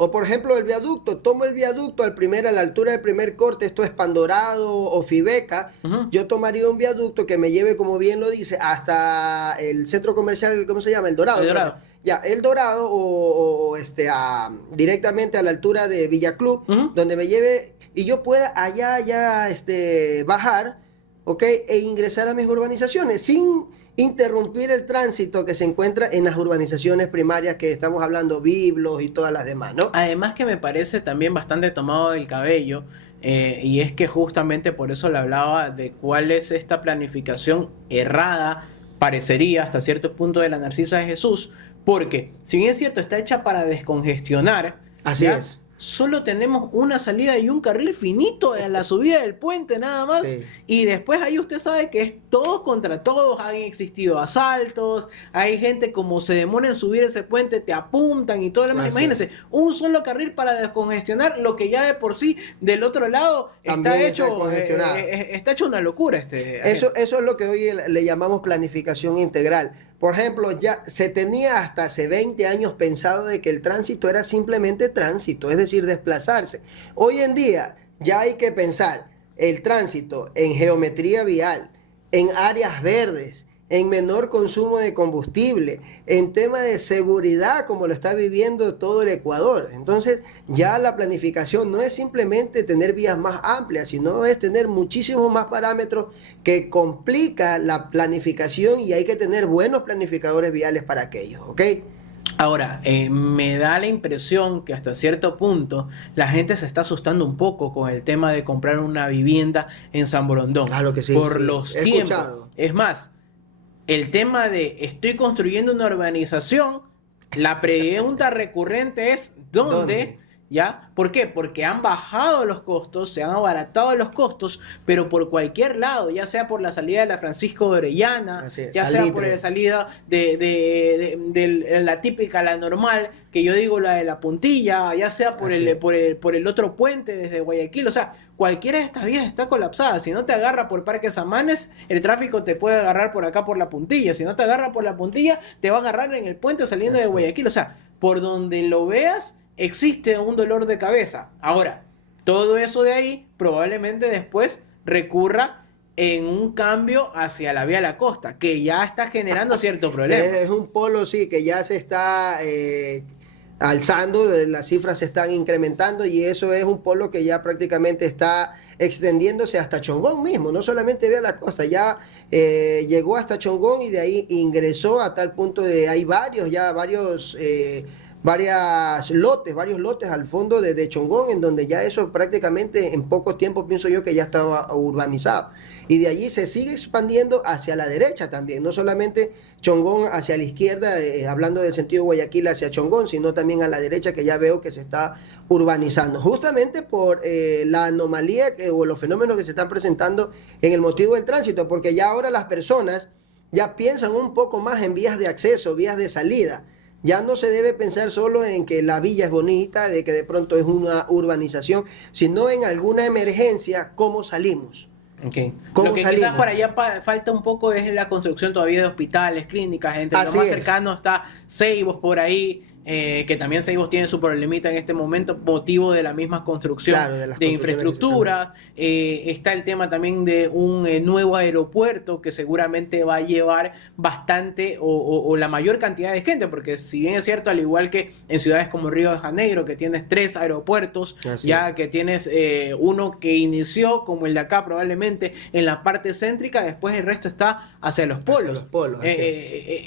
O por ejemplo el viaducto, tomo el viaducto a la altura del primer corte, esto es Pandorado o Fibeca, yo tomaría un viaducto que me lleve, como bien lo dice, hasta el centro comercial, ¿cómo se llama? El Dorado. El Dorado. Ya, el Dorado directamente a la altura de Villa Club, donde me lleve y yo pueda allá bajar, ¿ok? E ingresar a mis urbanizaciones sin interrumpir el tránsito que se encuentra en las urbanizaciones primarias que estamos hablando, Biblos y todas las demás, ¿no? Además que me parece también bastante tomado del cabello, y es que justamente por eso le hablaba de cuál es esta planificación errada, parecería hasta cierto punto, de la Narcisa de Jesús, porque si bien es cierto, está hecha para descongestionar, Así ¿ya? es. Solo tenemos una salida y un carril finito en la subida del puente nada más. Sí. Y después ahí usted sabe que es todos contra todos. Han existido asaltos. Hay gente, como se demora en subir ese puente, te apuntan y todo lo demás. Así Imagínense, un solo carril para descongestionar lo que ya de por sí del otro lado También está está hecho, congestionado. está hecho una locura. Eso es lo que hoy le llamamos planificación integral. Por ejemplo, ya se tenía hasta hace 20 años pensado de que el tránsito era simplemente tránsito, es decir, desplazarse. Hoy en día ya hay que pensar el tránsito en geometría vial, en áreas verdes, en menor consumo de combustible, en tema de seguridad como lo está viviendo todo el Ecuador. Entonces ya la planificación no es simplemente tener vías más amplias, sino es tener muchísimos más parámetros que complica la planificación y hay que tener buenos planificadores viales para aquello, ¿ok? Ahora, me da la impresión que hasta cierto punto la gente se está asustando un poco con el tema de comprar una vivienda en San Borondón. Claro que sí, por sí. los He tiempos. escuchado. Es más, el tema de estoy construyendo una urbanización, la pregunta recurrente es ¿dónde? ¿Dónde? ¿Ya? ¿Por qué? Porque han bajado los costos, se han abaratado los costos, pero por cualquier lado, ya sea por la salida de la Francisco de Orellana, Así es, ya sea Salitre. por la salida de la típica, la normal, que yo digo la de la Puntilla, ya sea por Así es. por el otro puente desde Guayaquil, o sea, cualquiera de estas vías está colapsada. Si no te agarra por Parque Samanes, el tráfico te puede agarrar por acá por la Puntilla. Si no te agarra por la Puntilla, te va a agarrar en el puente saliendo de Así es. Guayaquil. O sea, por donde lo veas, existe un dolor de cabeza. Ahora, todo eso de ahí probablemente después recurra en un cambio hacia la vía a la costa, que ya está generando cierto problema. Es un polo, sí, que ya se está alzando, las cifras se están incrementando y eso es un polo que ya prácticamente está extendiéndose hasta Chongón mismo, no solamente vía la costa, ya llegó hasta Chongón y de ahí ingresó a tal punto de hay varios lotes al fondo de Chongón, en donde ya eso prácticamente en poco tiempo pienso yo que ya estaba urbanizado. Y de allí se sigue expandiendo hacia la derecha también, no solamente Chongón hacia la izquierda, hablando del sentido Guayaquil hacia Chongón, sino también a la derecha que ya veo que se está urbanizando, justamente por la anomalía o los fenómenos que se están presentando en el motivo del tránsito, porque ya ahora las personas ya piensan un poco más en vías de acceso, vías de salida. Ya no se debe pensar solo en que la villa es bonita, de que de pronto es una urbanización, sino en alguna emergencia, ¿cómo salimos? Okay. ¿Cómo Lo que salimos? quizás para allá falta un poco es la construcción todavía de hospitales, clínicas, entre lo Así más es. cercano está Ceibos por ahí, que también Seibos tiene su problemita en este momento, motivo de la misma construcción Claro, de las de construcciones infraestructura. Está el tema también de un nuevo aeropuerto que seguramente va a llevar bastante o la mayor cantidad de gente, porque si bien es cierto, al igual que en ciudades como Río de Janeiro, que tienes 3 aeropuertos, Así ya que tienes uno que inició como el de acá probablemente en la parte céntrica, después el resto está hacia los polos. los polos, así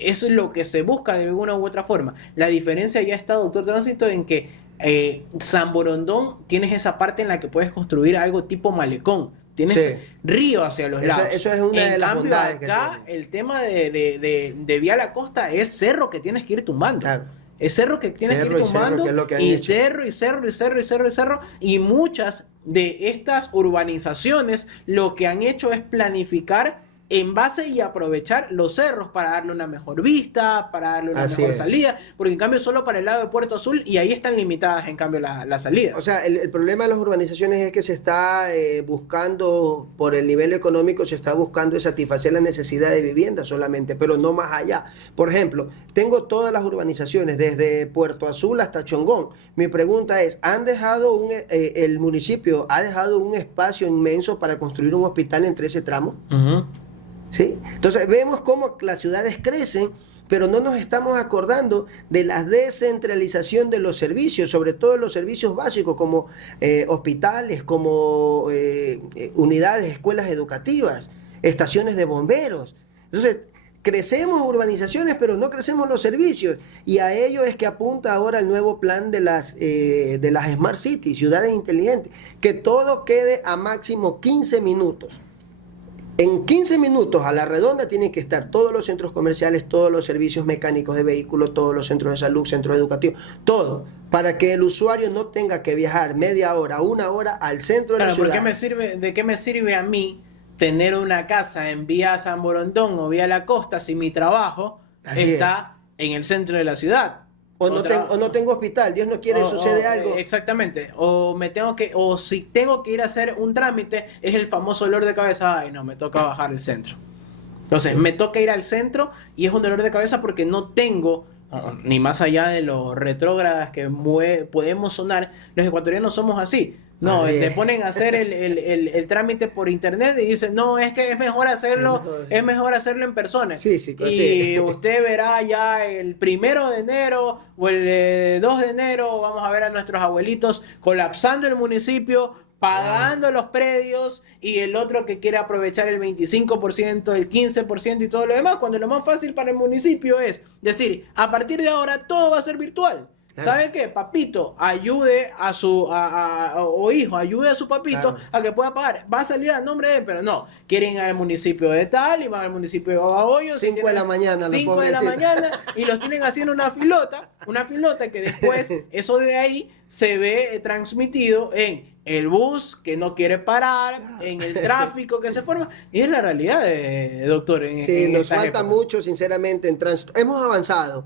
Eso es lo que se busca de alguna u otra forma. La diferencia ya está, doctor Tránsito, en que San Borondón tienes esa parte en la que puedes construir algo tipo malecón. Tienes Sí. río hacia los lados. Eso es una En de las cambio, bondades que acá tiene. el tema de vía a la costa es cerro que tienes que ir tumbando. Claro. Es cerro que tienes Cerro que ir y cerro, tumbando que es lo que han y hecho. cerro y cerro y cerro y cerro y cerro. Y muchas de estas urbanizaciones lo que han hecho es planificar en base y aprovechar los cerros para darle una mejor vista, para darle una Así mejor es. salida, porque en cambio solo para el lado de Puerto Azul y ahí están limitadas en cambio las salidas. O sea, el problema de las urbanizaciones es que se está buscando, por el nivel económico, se está buscando satisfacer la necesidad de vivienda solamente, pero no más allá. Por ejemplo, tengo todas las urbanizaciones, desde Puerto Azul hasta Chongón. Mi pregunta es, el municipio ha dejado un espacio inmenso para construir un hospital entre ese tramo? Ujú. ¿Sí? Entonces vemos cómo las ciudades crecen, pero no nos estamos acordando de la descentralización de los servicios, sobre todo los servicios básicos como hospitales, como unidades, escuelas educativas, estaciones de bomberos. Entonces, crecemos urbanizaciones, pero no crecemos los servicios. Y a ello es que apunta ahora el nuevo plan de las Smart Cities, ciudades inteligentes, que todo quede a máximo 15 minutos. En 15 minutos a la redonda tienen que estar todos los centros comerciales, todos los servicios mecánicos de vehículos, todos los centros de salud, centros educativos, todo, para que el usuario no tenga que viajar media hora, una hora al centro de Claro, la ciudad. ¿de qué me sirve a mí tener una casa en vía San Borondón o vía La Costa si mi trabajo Así está en el centro de la ciudad? O no tengo hospital, Dios no quiere, sucede algo. Exactamente. O si tengo que ir a hacer un trámite, es el famoso dolor de cabeza. Ay, no, me toca bajar el centro. Entonces, me toca ir al centro y es un dolor de cabeza porque no tengo, ni más allá de lo retrógradas que podemos sonar, los ecuatorianos somos así. No, Así le es. ponen a hacer el trámite por internet y dicen, no, es que es mejor hacerlo en persona. Físico, y sí. usted verá ya el 1 de enero o el 2 de enero, vamos a ver a nuestros abuelitos colapsando el municipio, pagando los predios, y el otro que quiere aprovechar el 25%, el 15% y todo lo demás, cuando lo más fácil para el municipio es decir, a partir de ahora todo va a ser virtual. Claro. ¿Sabe qué? Papito, ayude a su o hijo, ayude a su papito Claro. a que pueda pagar. Va a salir a nombre de él, pero no. Quieren ir al municipio de tal y van al municipio de Babahoyo. 5 de la mañana, los 5 de la pobrecitos. mañana y los tienen haciendo una filota que después eso de ahí se ve transmitido en el bus que no quiere parar, en el tráfico que se forma. Y es la realidad, doctor. Sí, nos esta falta época. mucho, sinceramente, en tránsito. Hemos avanzado,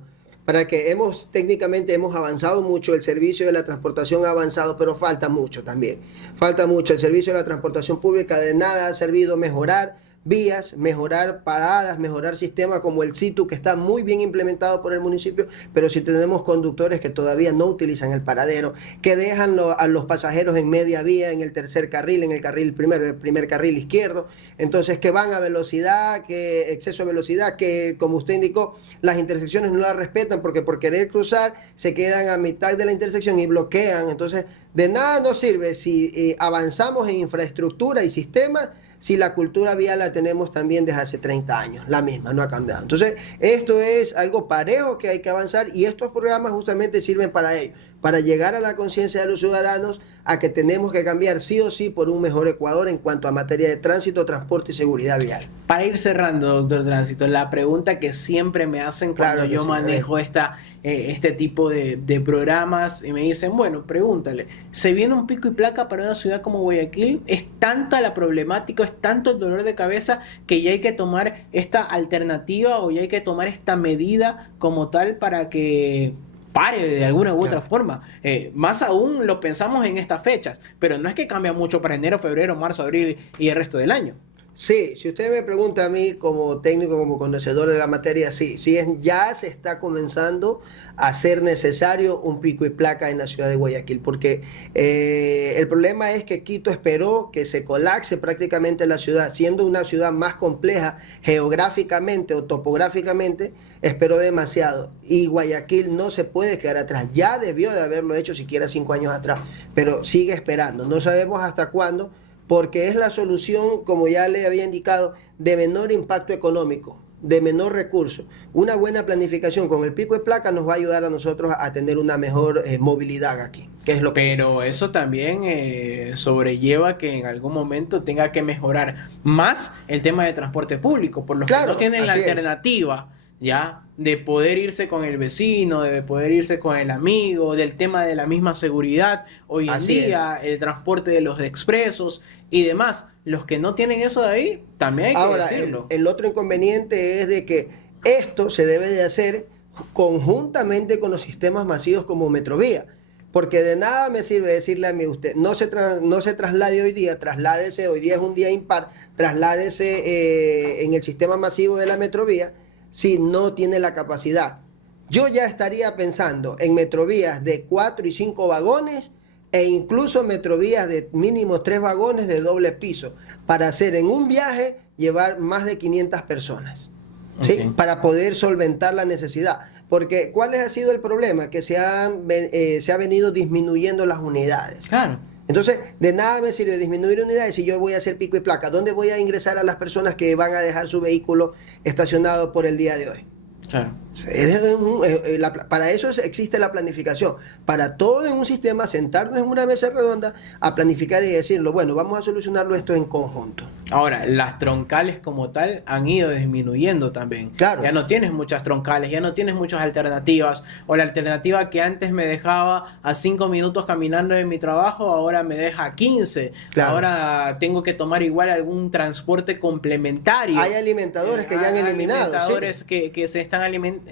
técnicamente hemos avanzado mucho, el servicio de la transportación ha avanzado, pero falta mucho también. Falta mucho, el servicio de la transportación pública de nada ha servido mejorar vías, mejorar paradas, mejorar sistemas como el SITU, que está muy bien implementado por el municipio, pero si tenemos conductores que todavía no utilizan el paradero, que dejan a los pasajeros en media vía, en el tercer carril, en el primer carril izquierdo, entonces que van a velocidad, que exceso de velocidad, que como usted indicó, las intersecciones no las respetan porque por querer cruzar se quedan a mitad de la intersección y bloquean. Entonces, de nada nos sirve si avanzamos en infraestructura y sistemas, si la cultura vial la tenemos también desde hace 30 años, la misma, no ha cambiado. Entonces, esto es algo parejo que hay que avanzar y estos programas justamente sirven para ello, para llegar a la conciencia de los ciudadanos a que tenemos que cambiar sí o sí por un mejor Ecuador en cuanto a materia de tránsito, transporte y seguridad vial. Para ir cerrando, doctor Tránsito, la pregunta que siempre me hacen cuando Claro que yo sí, manejo este tipo de programas y me dicen, bueno, pregúntale, ¿se viene un pico y placa para una ciudad como Guayaquil? ¿Es tanta la problemática, es tanto el dolor de cabeza que ya hay que tomar esta alternativa o ya hay que tomar esta medida como tal para que pare de alguna u otra forma? Más aún lo pensamos en estas fechas, pero no es que cambia mucho para enero, febrero, marzo, abril y el resto del año. Sí, si usted me pregunta a mí como técnico, como conocedor de la materia, sí, ya se está comenzando a ser necesario un pico y placa en la ciudad de Guayaquil, porque el problema es que Quito esperó que se colapse prácticamente la ciudad, siendo una ciudad más compleja geográficamente o topográficamente, esperó demasiado, y Guayaquil no se puede quedar atrás, ya debió de haberlo hecho siquiera 5 años atrás, pero sigue esperando, no sabemos hasta cuándo, porque es la solución, como ya le había indicado, de menor impacto económico, de menor recurso. Una buena planificación con el pico y placa nos va a ayudar a nosotros a tener una mejor movilidad aquí, que es lo que... Pero eso también sobrelleva que en algún momento tenga que mejorar más el tema de transporte público, por los que no tienen la alternativa, ¿ya? De poder irse con el vecino, de poder irse con el amigo, del tema de la misma seguridad. Hoy en día, el transporte de los expresos y demás. Los que no tienen eso de ahí, también hay que decirlo. El otro inconveniente es de que esto se debe de hacer conjuntamente con los sistemas masivos como Metrovía. Porque de nada me sirve decirle a mí, usted no se traslade hoy día, trasládese, hoy día es un día impar, trasládese en el sistema masivo de la Metrovía, si no tiene la capacidad. Yo ya estaría pensando en metrovías de 4 y 5 vagones e incluso metrovías de mínimo 3 vagones de doble piso para hacer en un viaje llevar más de 500 personas, ¿sí? Para poder solventar la necesidad. Porque ¿cuál ha sido el problema? Que se ha venido disminuyendo las unidades. Claro. Entonces, de nada me sirve disminuir unidades si yo voy a hacer pico y placa. ¿Dónde voy a ingresar a las personas que van a dejar su vehículo estacionado por el día de hoy? Claro. Para eso existe la planificación. Para todo en un sistema, sentarnos en una mesa redonda a planificar y decirlo, bueno, vamos a solucionarlo esto en conjunto. Ahora, las troncales como tal han ido disminuyendo también. Claro. Ya no tienes muchas troncales, ya no tienes muchas alternativas. O la alternativa que antes me dejaba a 5 minutos caminando de mi trabajo, ahora me deja a 15. Claro. Ahora tengo que tomar igual algún transporte complementario. Hay alimentadores que ya han eliminado. Alimentadores que se están eliminando.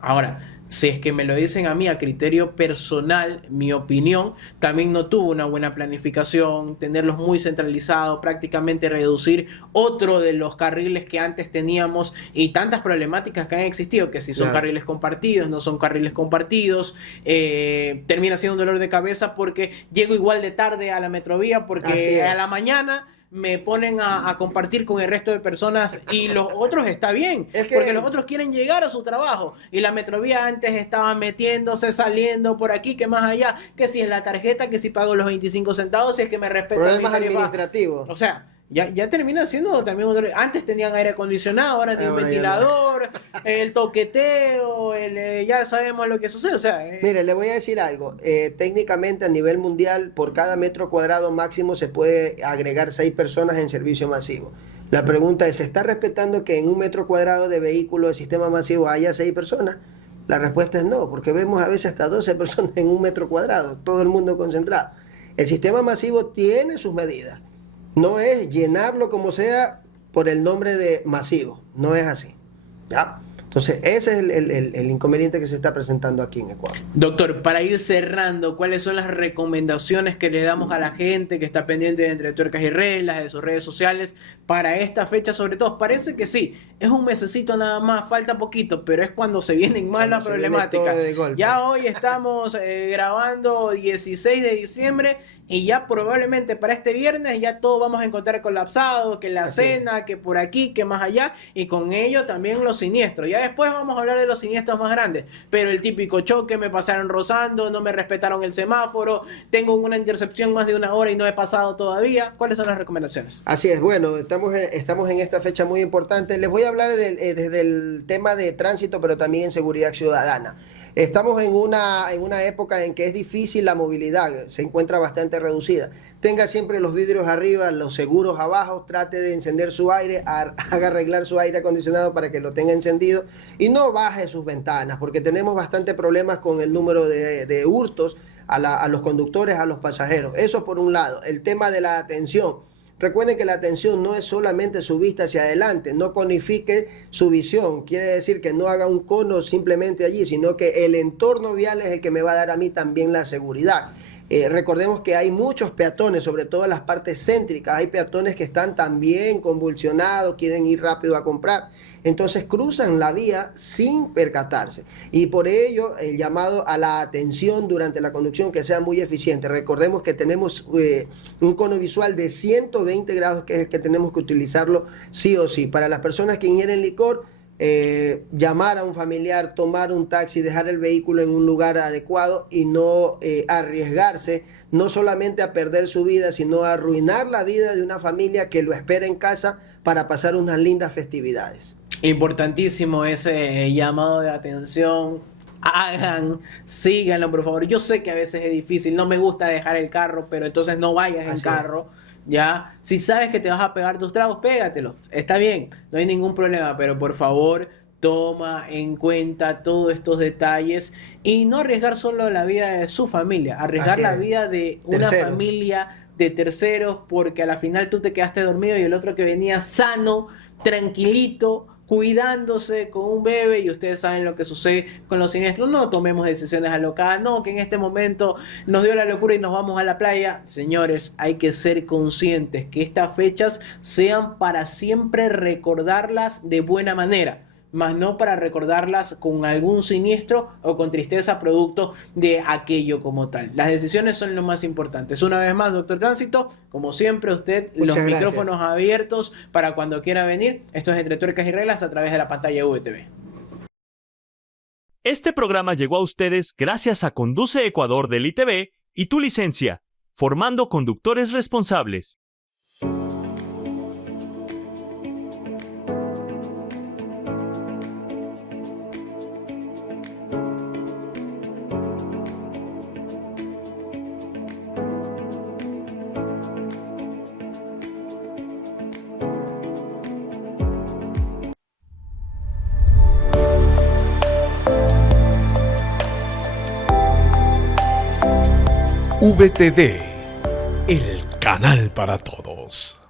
Ahora, si es que me lo dicen a mí a criterio personal, mi opinión, también no tuvo una buena planificación, tenerlos muy centralizados, prácticamente reducir otro de los carriles que antes teníamos y tantas problemáticas que han existido, que si son carriles compartidos, no son carriles compartidos, termina siendo un dolor de cabeza porque llego igual de tarde a la Metrovía porque a la mañana me ponen a compartir con el resto de personas y los otros está bien, porque los otros quieren llegar a su trabajo y la Metrovía antes estaba metiéndose, saliendo por aquí, que más allá, que si es la tarjeta, que si pago los 25 centavos, si es que me respetan problemas administrativos. O sea, ya termina siendo también antes tenían aire acondicionado, ahora tienen ventilador, el toqueteo, ya sabemos lo que sucede. O sea, mire, le voy a decir algo. Técnicamente a nivel mundial, por cada metro cuadrado máximo se puede agregar 6 personas en servicio masivo. La pregunta es, ¿se está respetando que en un metro cuadrado de vehículo de sistema masivo haya 6 personas? La respuesta es no, porque vemos a veces hasta 12 personas en un metro cuadrado, todo el mundo concentrado. El sistema masivo tiene sus medidas. No es llenarlo como sea por el nombre de masivo. No es así. ¿Ya? Entonces, ese es el inconveniente que se está presentando aquí en Ecuador. Doctor, para ir cerrando, ¿cuáles son las recomendaciones que le damos a la gente que está pendiente de Entre Tuercas y Reglas, de sus redes sociales, para esta fecha sobre todo? Parece que sí, es un mesecito nada más, falta poquito, pero es cuando se vienen más las problemáticas. Ya hoy estamos grabando 16 de diciembre y ya probablemente para este viernes ya todos vamos a encontrar colapsado, que la cena, que por aquí, que más allá, y con ello también los siniestros. Ya después vamos a hablar de los siniestros más grandes, pero el típico choque, me pasaron rozando, no me respetaron el semáforo, tengo una intercepción más de 1 hora y no he pasado todavía. ¿Cuáles son las recomendaciones? Así es, bueno, estamos en esta fecha muy importante. Les voy a hablar desde el tema de tránsito, pero también en seguridad ciudadana. Estamos en una época en que es difícil la movilidad, se encuentra bastante reducida. Tenga siempre los vidrios arriba, los seguros abajo, trate de encender su aire, haga arreglar su aire acondicionado para que lo tenga encendido y no baje sus ventanas, porque tenemos bastante problemas con el número de hurtos a los conductores, a los pasajeros. Eso por un lado. El tema de la atención. Recuerden que la atención no es solamente su vista hacia adelante, no conifique su visión, quiere decir que no haga un cono simplemente allí, sino que el entorno vial es el que me va a dar a mí también la seguridad. Recordemos que hay muchos peatones, sobre todo en las partes céntricas. Hay peatones que están también convulsionados, quieren ir rápido a comprar. Entonces cruzan la vía sin percatarse. Y por ello el llamado a la atención durante la conducción, que sea muy eficiente. Recordemos que tenemos un cono visual de 120 grados, que es el que tenemos que utilizarlo sí o sí. Para las personas que ingieren licor, llamar a un familiar, tomar un taxi, dejar el vehículo en un lugar adecuado y no arriesgarse no solamente a perder su vida, sino a arruinar la vida de una familia que lo espera en casa para pasar unas lindas festividades. Importantísimo ese llamado de atención. Síganlo, por favor. Yo sé que a veces es difícil, no me gusta dejar el carro, pero entonces no vayas en carro. Ya, si sabes que te vas a pegar tus tragos, pégatelo. Está bien, no hay ningún problema, pero por favor, toma en cuenta todos estos detalles y no arriesgar solo la vida de su familia, arriesgar la vida de una familia de terceros, porque a la final tú te quedaste dormido y el otro que venía sano, tranquilito, cuidándose con un bebé, y ustedes saben lo que sucede con los siniestros. No tomemos decisiones alocadas, no, que en este momento nos dio la locura y nos vamos a la playa. Señores, hay que ser conscientes que estas fechas sean para siempre recordarlas de buena manera, más no para recordarlas con algún siniestro o con tristeza producto de aquello como tal. Las decisiones son lo más importantes. Una vez más, Doctor Tránsito, como siempre, usted, los micrófonos abiertos para cuando quiera venir. Esto es Entre Tuercas y Reglas a través de la pantalla VTV. Este programa llegó a ustedes gracias a Conduce Ecuador del ITV y Tu Licencia, formando conductores responsables. VTD, el canal para todos.